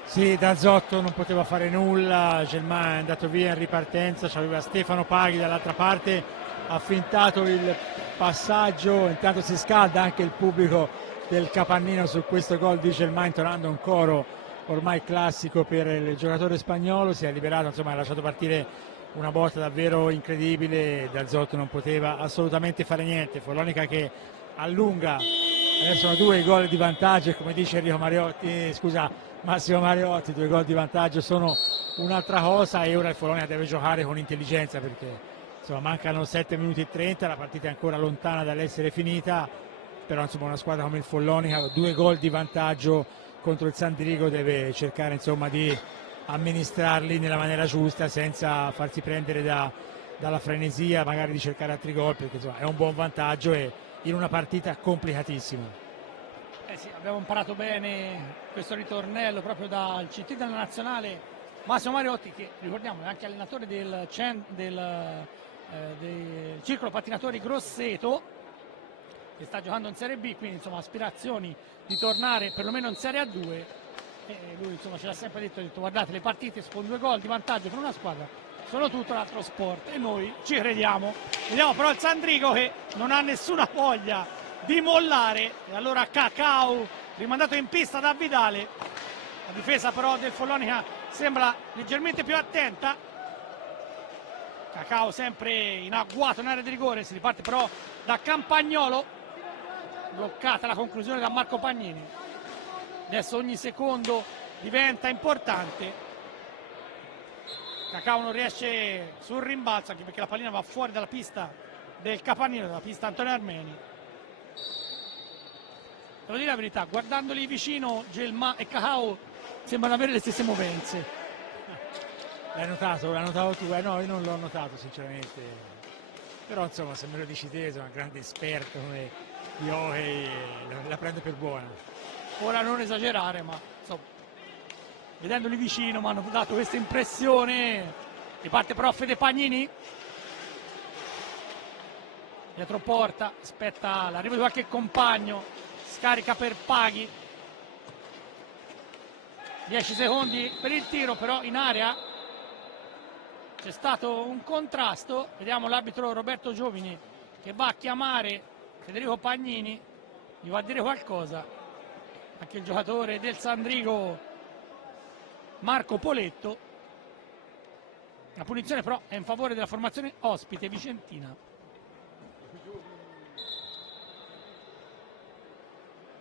Sì, Dazzotto non poteva fare nulla, Gelmà è andato via in ripartenza, c'aveva Stefano Paghi dall'altra parte, ha fintato il passaggio, intanto si scalda anche il pubblico del Capannino su questo gol di Gelmà intonando un coro ormai classico per il giocatore spagnolo, si è liberato, insomma ha lasciato partire una botta davvero incredibile, Dazzotto non poteva assolutamente fare niente, Follonica che allunga, adesso sono 2 gol di vantaggio e come dice Massimo Mariotti, 2 gol di vantaggio sono un'altra cosa e ora il Follonia deve giocare con intelligenza perché insomma, mancano 7 minuti e 30, la partita è ancora lontana dall'essere finita, però insomma una squadra come il Follonica 2 gol di vantaggio contro il Sandrigo deve cercare insomma di amministrarli nella maniera giusta senza farsi prendere dalla frenesia magari di cercare altri gol perché insomma, è un buon vantaggio e in una partita complicatissima. Sì, abbiamo imparato bene questo ritornello proprio dal CT della nazionale Massimo Mariotti, che ricordiamo è anche allenatore del Circolo Pattinatori Grosseto, che sta giocando in Serie B, quindi insomma aspirazioni di tornare perlomeno in Serie A2 e lui insomma ce l'ha sempre detto, guardate le partite con 2 gol di vantaggio per una squadra sono tutto un altro sport e noi ci crediamo. Vediamo però il Sandrigo che non ha nessuna voglia di mollare e allora Cacao rimandato in pista da Vidale, la difesa però del Follonica sembra leggermente più attenta, Cacao sempre in agguato in area di rigore, si riparte però da Campagnolo, bloccata la conclusione da Marco Pagnini, adesso ogni secondo diventa importante, Cacao non riesce sul rimbalzo anche perché la pallina va fuori dalla pista del Capannino, dalla pista Antonio Armeni. Devo dire la verità, guardandoli vicino Gelmà e Cacao sembrano avere le stesse movenze. L'hai notato? L'hai notato tu? No, io non l'ho notato sinceramente, però insomma se me lo dici te, sei un grande esperto come io la prendo per buona. Ora non esagerare, ma insomma, vedendoli vicino mi hanno dato questa impressione. Riparte però Fede Pagnini, dietro porta, aspetta l'arrivo di qualche compagno, scarica per Paghi, 10 secondi per il tiro, però in area c'è stato un contrasto, vediamo l'arbitro Roberto Giovini che va a chiamare Federico Pagnini, gli va a dire qualcosa, anche il giocatore del Sandrigo Marco Poletto. La punizione però è in favore della formazione ospite vicentina.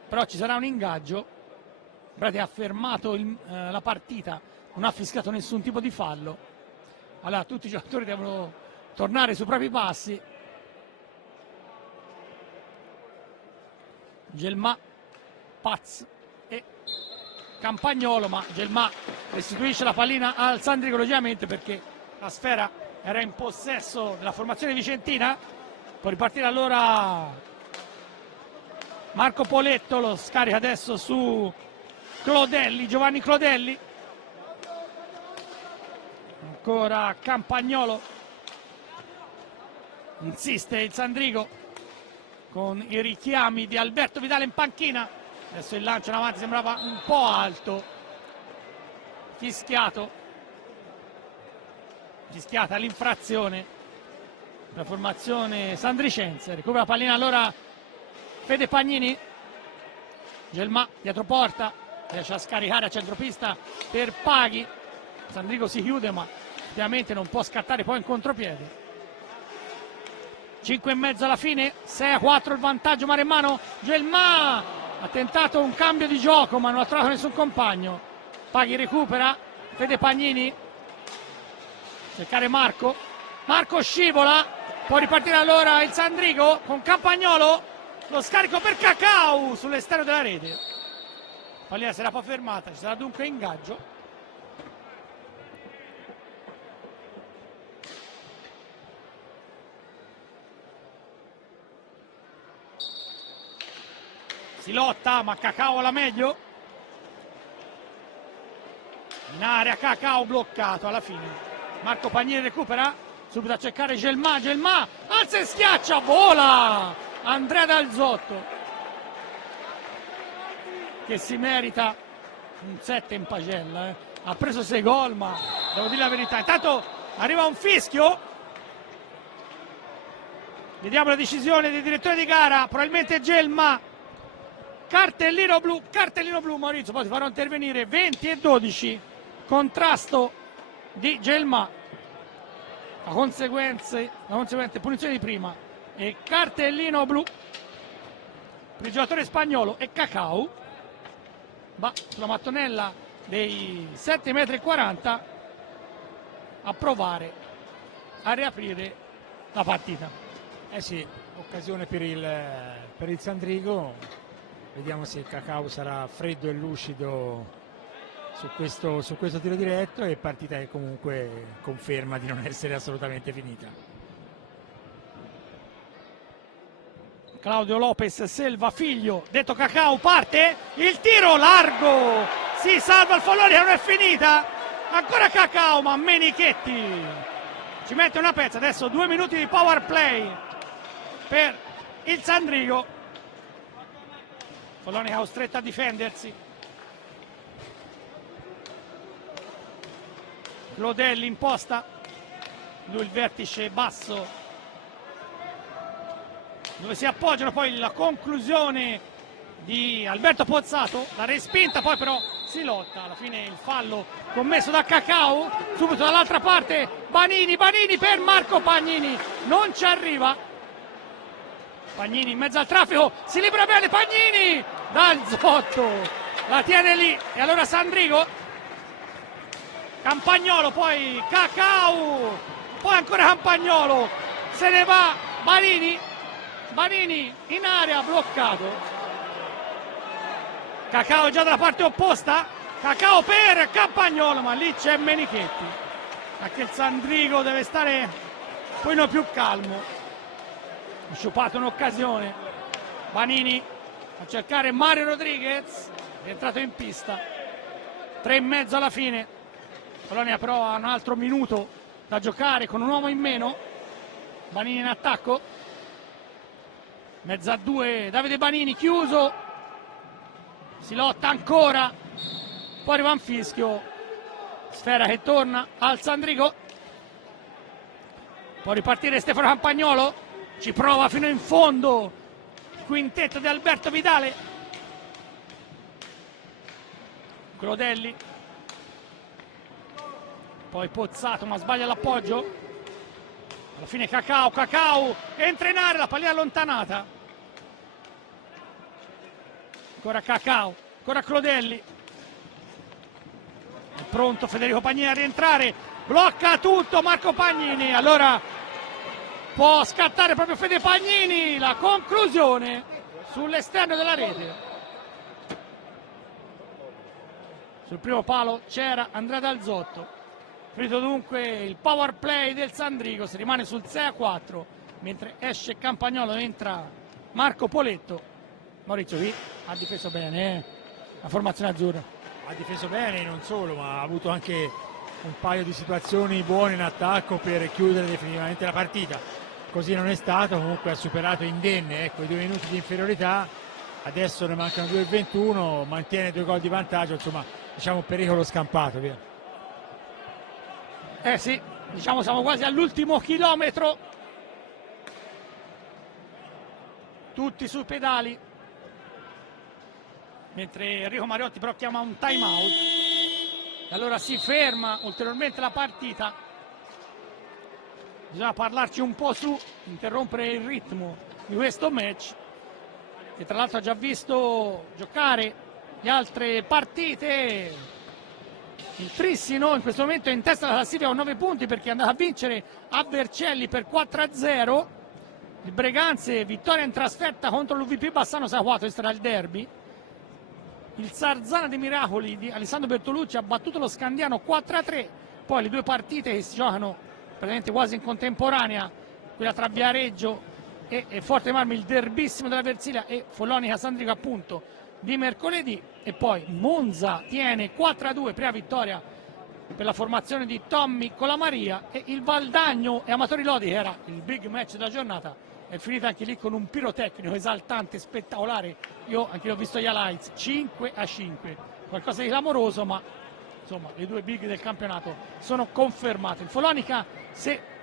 Però ci sarà un ingaggio, Brati ha fermato la partita, non ha fischiato nessun tipo di fallo, allora tutti i giocatori devono tornare sui propri passi. Gelmà, Paz e Campagnolo, ma Gelmà restituisce la pallina al Sandrigo logicamente perché la sfera era in possesso della formazione vicentina. Può ripartire allora Marco Poletto, lo scarica adesso su Clodelli, Giovanni Clodelli, ancora Campagnolo, insiste il Sandrigo con i richiami di Alberto Vidale in panchina, adesso il lancio in avanti sembrava un po' alto, fischiata l'infrazione, la formazione sandricense. Recupera la pallina allora Fede Pagnini, Gelmà dietro porta, riesce a scaricare a centropista per Paghi, Sandrigo si chiude ma ovviamente non può scattare poi in contropiede. 5,5 alla fine, 6-4 il vantaggio maremmano. Gelmà ha tentato un cambio di gioco ma non ha trovato nessun compagno. Paghi recupera, Fede Pagnini, cercare Marco scivola, può ripartire allora il Sandrigo con Campagnolo, lo scarico per Cacao sull'esterno della rete, pallina si era poi fermata, ci sarà dunque ingaggio. si lotta, ma Cacao la meglio. In area Cacao bloccato alla fine. Marco Pagnini recupera, subito a cercare Gelmà, alza e schiaccia, vola Andrea Dal Zotto, che si merita un 7 in pagella. Ha preso 6 gol, ma devo dire la verità. Intanto arriva un fischio, vediamo la decisione del direttore di gara, probabilmente Gelmà. Cartellino blu Maurizio, poi si farà intervenire 20-12, contrasto di Gelmà, la conseguente punizione di prima e cartellino blu per il giocatore spagnolo e Cacao va sulla mattonella dei 7,40 m a provare a riaprire la partita. Eh sì, occasione per il Sandrigo. Vediamo se Cacao sarà freddo e lucido su questo tiro diretto, e partita che comunque conferma di non essere assolutamente finita. Claudio Lopez Selva figlio, detto Cacao, parte il tiro largo, si salva il Follonia, non è finita, ancora Cacao, ma Menichetti ci mette una pezza. Adesso 2 minuti di power play per il Sandrigo. Follonia costretta a difendersi. Lodelli imposta, lui il vertice basso dove si appoggiano, poi la conclusione di Alberto Pozzato, la respinta, poi però si lotta, alla fine il fallo commesso da Cacao, subito dall'altra parte Banini per Marco Pagnini, non ci arriva. Pagnini in mezzo al traffico, si libera bene Pagnini, Dal Zotto la tiene lì, e allora Sandrigo, Campagnolo, poi Cacao, poi ancora Campagnolo, se ne va Banini in area, bloccato. Cacao già dalla parte opposta, Cacao per Campagnolo, ma lì c'è Menichetti, perché il Sandrigo deve stare poi no più calmo. Sciupato un'occasione, Banini a cercare Mario Rodriguez, è entrato in pista, 3,5 alla fine. Follonia però ha un altro minuto da giocare con un uomo in meno. Banini in attacco, mezza a 2 Davide Banini, chiuso, si lotta ancora, poi arriva un fischio, sfera che torna al Sandrigo, può ripartire Stefano Campagnolo, ci prova fino in fondo il quintetto di Alberto Vidale. Clodelli, poi Pozzato, ma sbaglia l'appoggio, alla fine Cacao entra in area, la pallina allontanata, ancora Cacao, ancora Clodelli, è pronto Federico Pagnini a rientrare, blocca tutto Marco Pagnini, allora può scattare proprio Fede Pagnini, la conclusione sull'esterno della rete. Sul primo palo c'era Andrea Dal Zotto. Finito dunque il power play del Sandrigo, si rimane sul 6-4, mentre esce Campagnolo, entra Marco Poletto. Maurizio qui ha difeso bene, la formazione azzurra. Ha difeso bene, non solo, ma ha avuto anche un paio di situazioni buone in attacco per chiudere definitivamente la partita. Così non è stato, comunque ha superato indenne i 2 minuti di inferiorità, adesso ne mancano 2,21, mantiene 2 gol di vantaggio, insomma diciamo un pericolo scampato, via. Sì, diciamo siamo quasi all'ultimo chilometro, tutti sui pedali, mentre Enrico Mariotti però chiama un time out, e allora si ferma ulteriormente la partita. Bisogna parlarci un po' su, interrompere il ritmo di questo match, che tra l'altro ha già visto giocare le altre partite. Il Trissino in questo momento è in testa alla classifica con 9 punti perché è andato a vincere a Vercelli per 4-0. Il Breganze, vittoria in trasferta contro l'UVP Bassano 6-4, questo era il derby. Il Sarzana dei Miracoli di Alessandro Bertolucci ha battuto lo Scandiano 4-3. Poi le 2 partite che si giocano praticamente quasi in contemporanea, quella tra Viareggio e Forte Marmi il derbissimo della Versilia e Follonica Sandrigo appunto di mercoledì, e poi Monza tiene 4-2, prima vittoria per la formazione di Tommy Colamaria, e il Valdagno e Amatori Lodi, che era il big match della giornata, è finita anche lì con un pirotecnico esaltante, spettacolare. Io anche ho visto gli highlights, 5-5, qualcosa di clamoroso, ma insomma le due big del campionato sono confermate. Il Follonica, se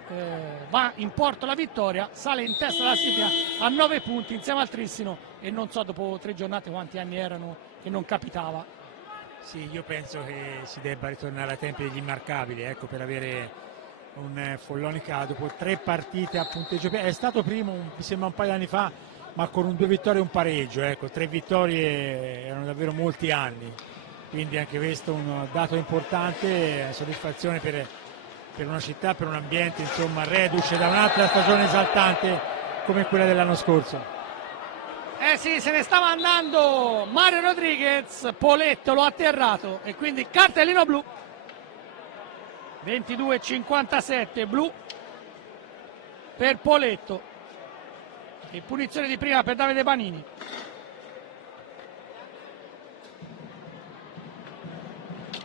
va in porto la vittoria, sale in testa alla classifica a 9 punti insieme al Trissino, e non so dopo 3 giornate quanti anni erano che non capitava. Sì, io penso che si debba ritornare ai tempi degli immarcabili, ecco, per avere un Follonica dopo 3 partite a punteggio pieno. È stato primo, mi sembra un paio di anni fa, ma con 2 vittorie e un pareggio, ecco, 3 vittorie erano davvero molti anni, quindi anche questo è un dato importante, soddisfazione per una città, per un ambiente, insomma, reduce da un'altra stagione esaltante come quella dell'anno scorso. Eh sì, se ne stava andando Mario Rodriguez, Poletto lo ha atterrato e quindi cartellino blu. 22-57 blu per Poletto e punizione di prima per Davide Banini.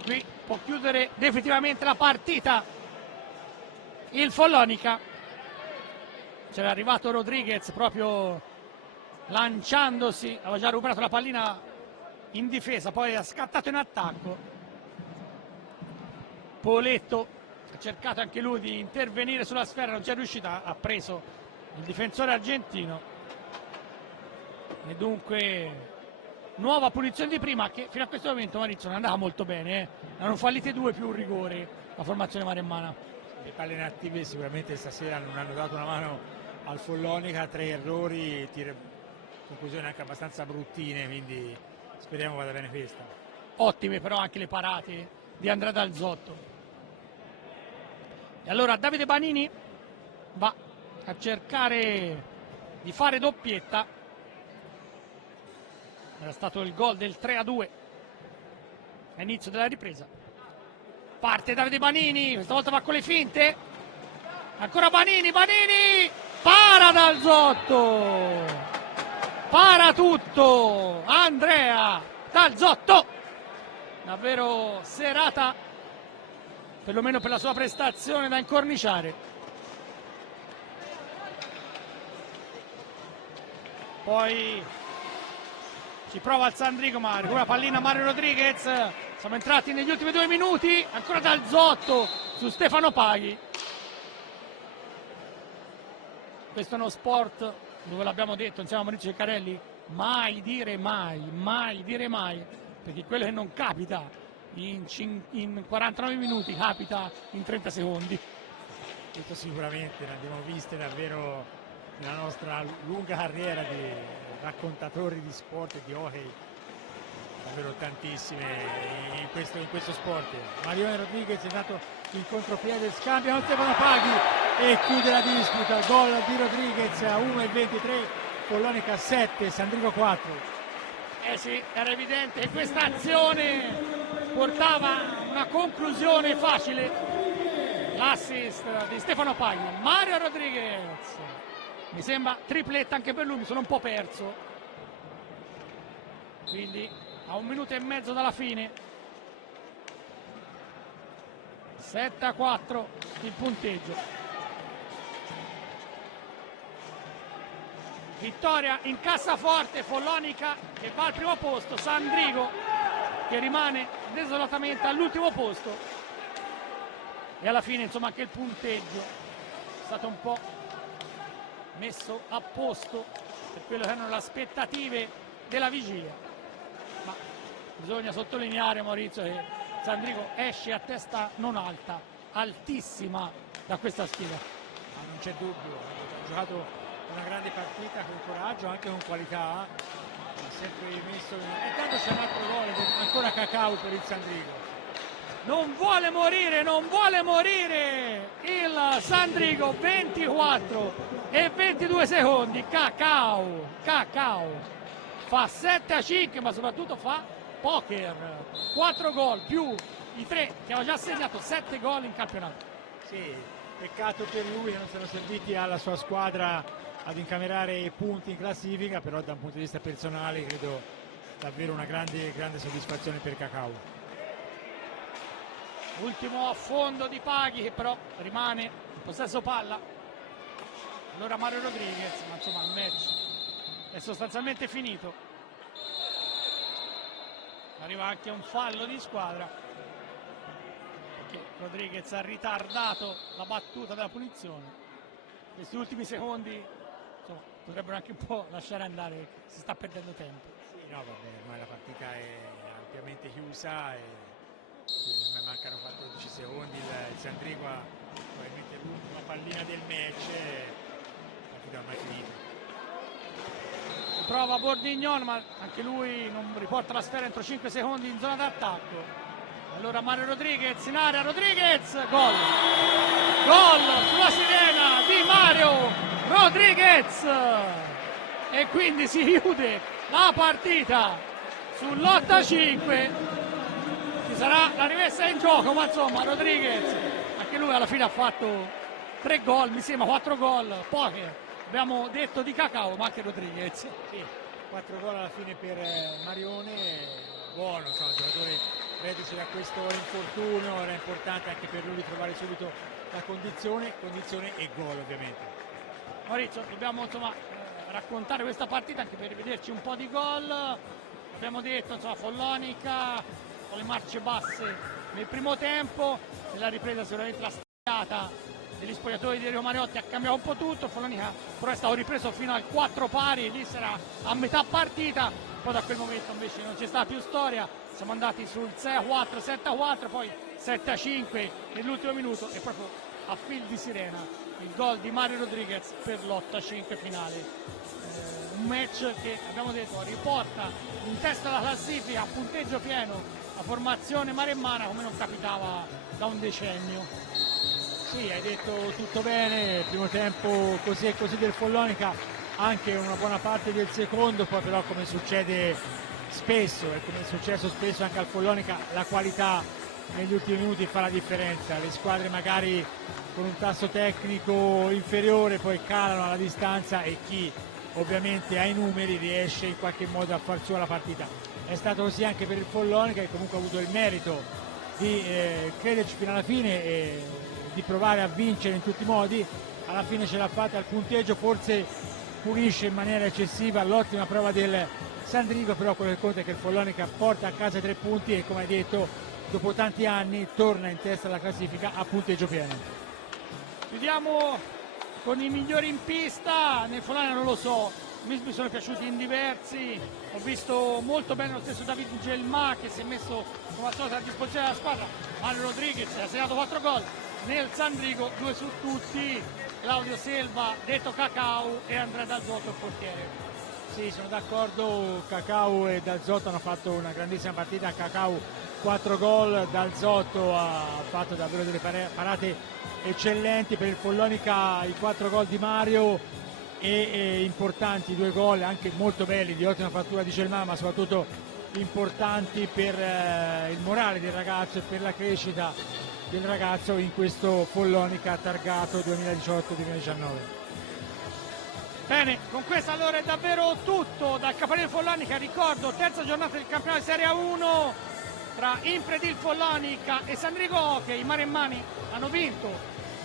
Qui può chiudere definitivamente la partita il Follonica. C'era arrivato Rodriguez proprio lanciandosi, aveva già recuperato la pallina in difesa, poi ha scattato in attacco. Poletto ha cercato anche lui di intervenire sulla sfera, non ci è riuscito, ha preso il difensore argentino e dunque nuova punizione di prima, che fino a questo momento Maurizio non andava molto bene, hanno fallite 2 più un rigore la formazione maremmana. Le palle inattive sicuramente stasera non hanno dato una mano al Follonica, 3 errori, conclusioni anche abbastanza bruttine, quindi speriamo vada bene questa. Ottime però anche le parate di Andrea Dalzotto. E allora Davide Banini va a cercare di fare doppietta. Era stato il gol del 3-2 all'inizio della ripresa. Parte Davide Banini, questa volta va con le finte. Ancora Banini, para Dalzotto. Para tutto Andrea Dalzotto, davvero serata perlomeno per la sua prestazione da incorniciare. Poi ci prova il Sandrigo, ma recupera la pallina Mario Rodriguez. Siamo entrati negli ultimi 2 minuti, ancora Dalzotto su Stefano Paghi. Questo è uno sport dove, l'abbiamo detto insieme a Maurizio Ceccarelli, mai dire mai, perché quello che non capita in 49 minuti capita in 30 secondi. Questo sicuramente, ne abbiamo viste davvero nella nostra lunga carriera di raccontatori di sport e di hockey, davvero tantissime in questo sport. Marione Rodriguez è dato in contropiede, scambia con Stefano Paghi e chiude la disputa. Gol di Rodriguez a 1:23, Follonica 7, Sandrigo 4. Eh sì, era evidente che questa azione portava a una conclusione facile. L'assist di Stefano Paghi, Mario Rodriguez, mi sembra tripletta anche per lui, mi sono un po' perso. Quindi a 1 minuto e mezzo dalla fine, 7-4 il punteggio. Vittoria in cassaforte, Follonica che va al primo posto, Sandrigo che rimane desolatamente all'ultimo posto, e alla fine insomma anche il punteggio è stato un po' messo a posto per quello che erano le aspettative della vigilia, ma bisogna sottolineare, Maurizio, che Sandrigo esce a testa non alta, altissima da questa sfida. Ma non c'è dubbio, ha giocato una grande partita con coraggio, anche con qualità, ha sempre messo e tanto c'è un altro gol, ancora Cacao per il Sandrigo. Non vuole morire il Sandrigo, 24 e 22 secondi, Cacao fa 7-5, ma soprattutto fa poker, 4 gol più i 3 che aveva già segnato, 7 gol in campionato. Sì, peccato per lui che non sono serviti alla sua squadra ad incamerare punti in classifica, però da un punto di vista personale credo davvero una grande soddisfazione per Cacao. Ultimo affondo di Paghi che però rimane in possesso palla. Allora Mario Rodriguez, ma insomma il match è sostanzialmente finito. Arriva anche un fallo di squadra perché Rodriguez ha ritardato la battuta della punizione. Questi ultimi secondi insomma, potrebbero anche un po' lasciare andare perché si sta perdendo tempo. Sì, no, vabbè, ormai la partita è ampiamente chiusa e ormai mancano 14 secondi, il Sandrigua probabilmente l'ultima pallina del match, la partita ormai è finita. Prova Bordignon, ma anche lui non riporta la sfera entro 5 secondi in zona d'attacco. Allora Mario Rodriguez in area, Rodriguez, gol! Gol sulla sirena di Mario Rodriguez! E quindi si chiude la partita sull'8-5. Ci sarà la rimessa in gioco, ma insomma Rodriguez, anche lui alla fine ha fatto 3 gol, mi sembra 4 gol, poche. Abbiamo detto di Cacao, ma anche Rodriguez. Sì, 4 gol alla fine per Marione, buono, insomma, giocatore reduce da questo infortunio, era importante anche per lui ritrovare subito la condizione e gol ovviamente. Maurizio, dobbiamo insomma raccontare questa partita anche per vederci un po' di gol. Abbiamo detto insomma Follonica con le marce basse nel primo tempo, nella ripresa sicuramente la stagliata degli spogliatori di Enrico Mariotti ha cambiato un po' tutto. Follonica però è stato ripreso fino al 4 pari e lì sarà a metà partita, poi da quel momento invece non c'è stata più storia, siamo andati sul 6-4, 7-4, poi 7-5 nell'ultimo minuto e proprio a fil di sirena il gol di Mario Rodriguez per l'8-5 finale. Un match che abbiamo detto riporta in testa alla classifica a punteggio pieno la formazione maremmana come non capitava da un decennio. Sì, hai detto tutto bene, primo tempo così e così del Follonica, anche una buona parte del secondo, poi però come succede spesso e come è successo spesso anche al Follonica, la qualità negli ultimi minuti fa la differenza, le squadre magari con un tasso tecnico inferiore poi calano alla distanza e chi ovviamente ha i numeri riesce in qualche modo a far sua la partita. È stato così anche per il Follonica che comunque ha avuto il merito di crederci fino alla fine e di provare a vincere in tutti i modi, alla fine ce l'ha fatta al punteggio, forse punisce in maniera eccessiva l'ottima prova del Sandrigo, però quello che conta è che il Follonica porta a casa 3 punti e come hai detto dopo tanti anni torna in testa alla classifica a punteggio pieno. Chiudiamo con i migliori in pista, nel Follonica non lo so, mi sono piaciuti in diversi, ho visto molto bene lo stesso David Gelma che si è messo come al solito a disposizione della squadra, Mario Rodriguez ha segnato 4 gol, nel Sandrigo 2 su tutti, Claudio Selva, detto Cacao e Andrea Dazzotto il portiere. Sì, sono d'accordo, Cacao e Dazzotto hanno fatto una grandissima partita, Cacao 4 gol, Dazzotto ha fatto davvero delle parate eccellenti, per il Follonica i 4 gol di Mario e importanti 2 gol anche molto belli di ottima fattura di Gelman, ma soprattutto importanti per il morale del ragazzo e per la crescita del ragazzo in questo Follonica targato 2018-2019. Bene, con questo allora è davvero tutto dal Capannino Follonica, ricordo terza giornata del campionato di Serie 1 tra Impredil Follonica e Sandrigo Hockey, i maremmani hanno vinto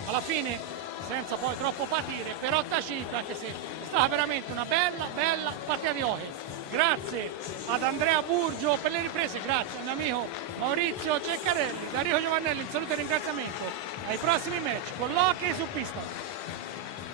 alla fine senza poi troppo patire per 8-5, anche se è stata veramente una bella partita di hockey. Grazie ad Andrea Burgio per le riprese, grazie al mio amico Maurizio Ceccarelli, da Enrico Giovannelli, un saluto e ringraziamento, ai prossimi match con l'hockey su pista.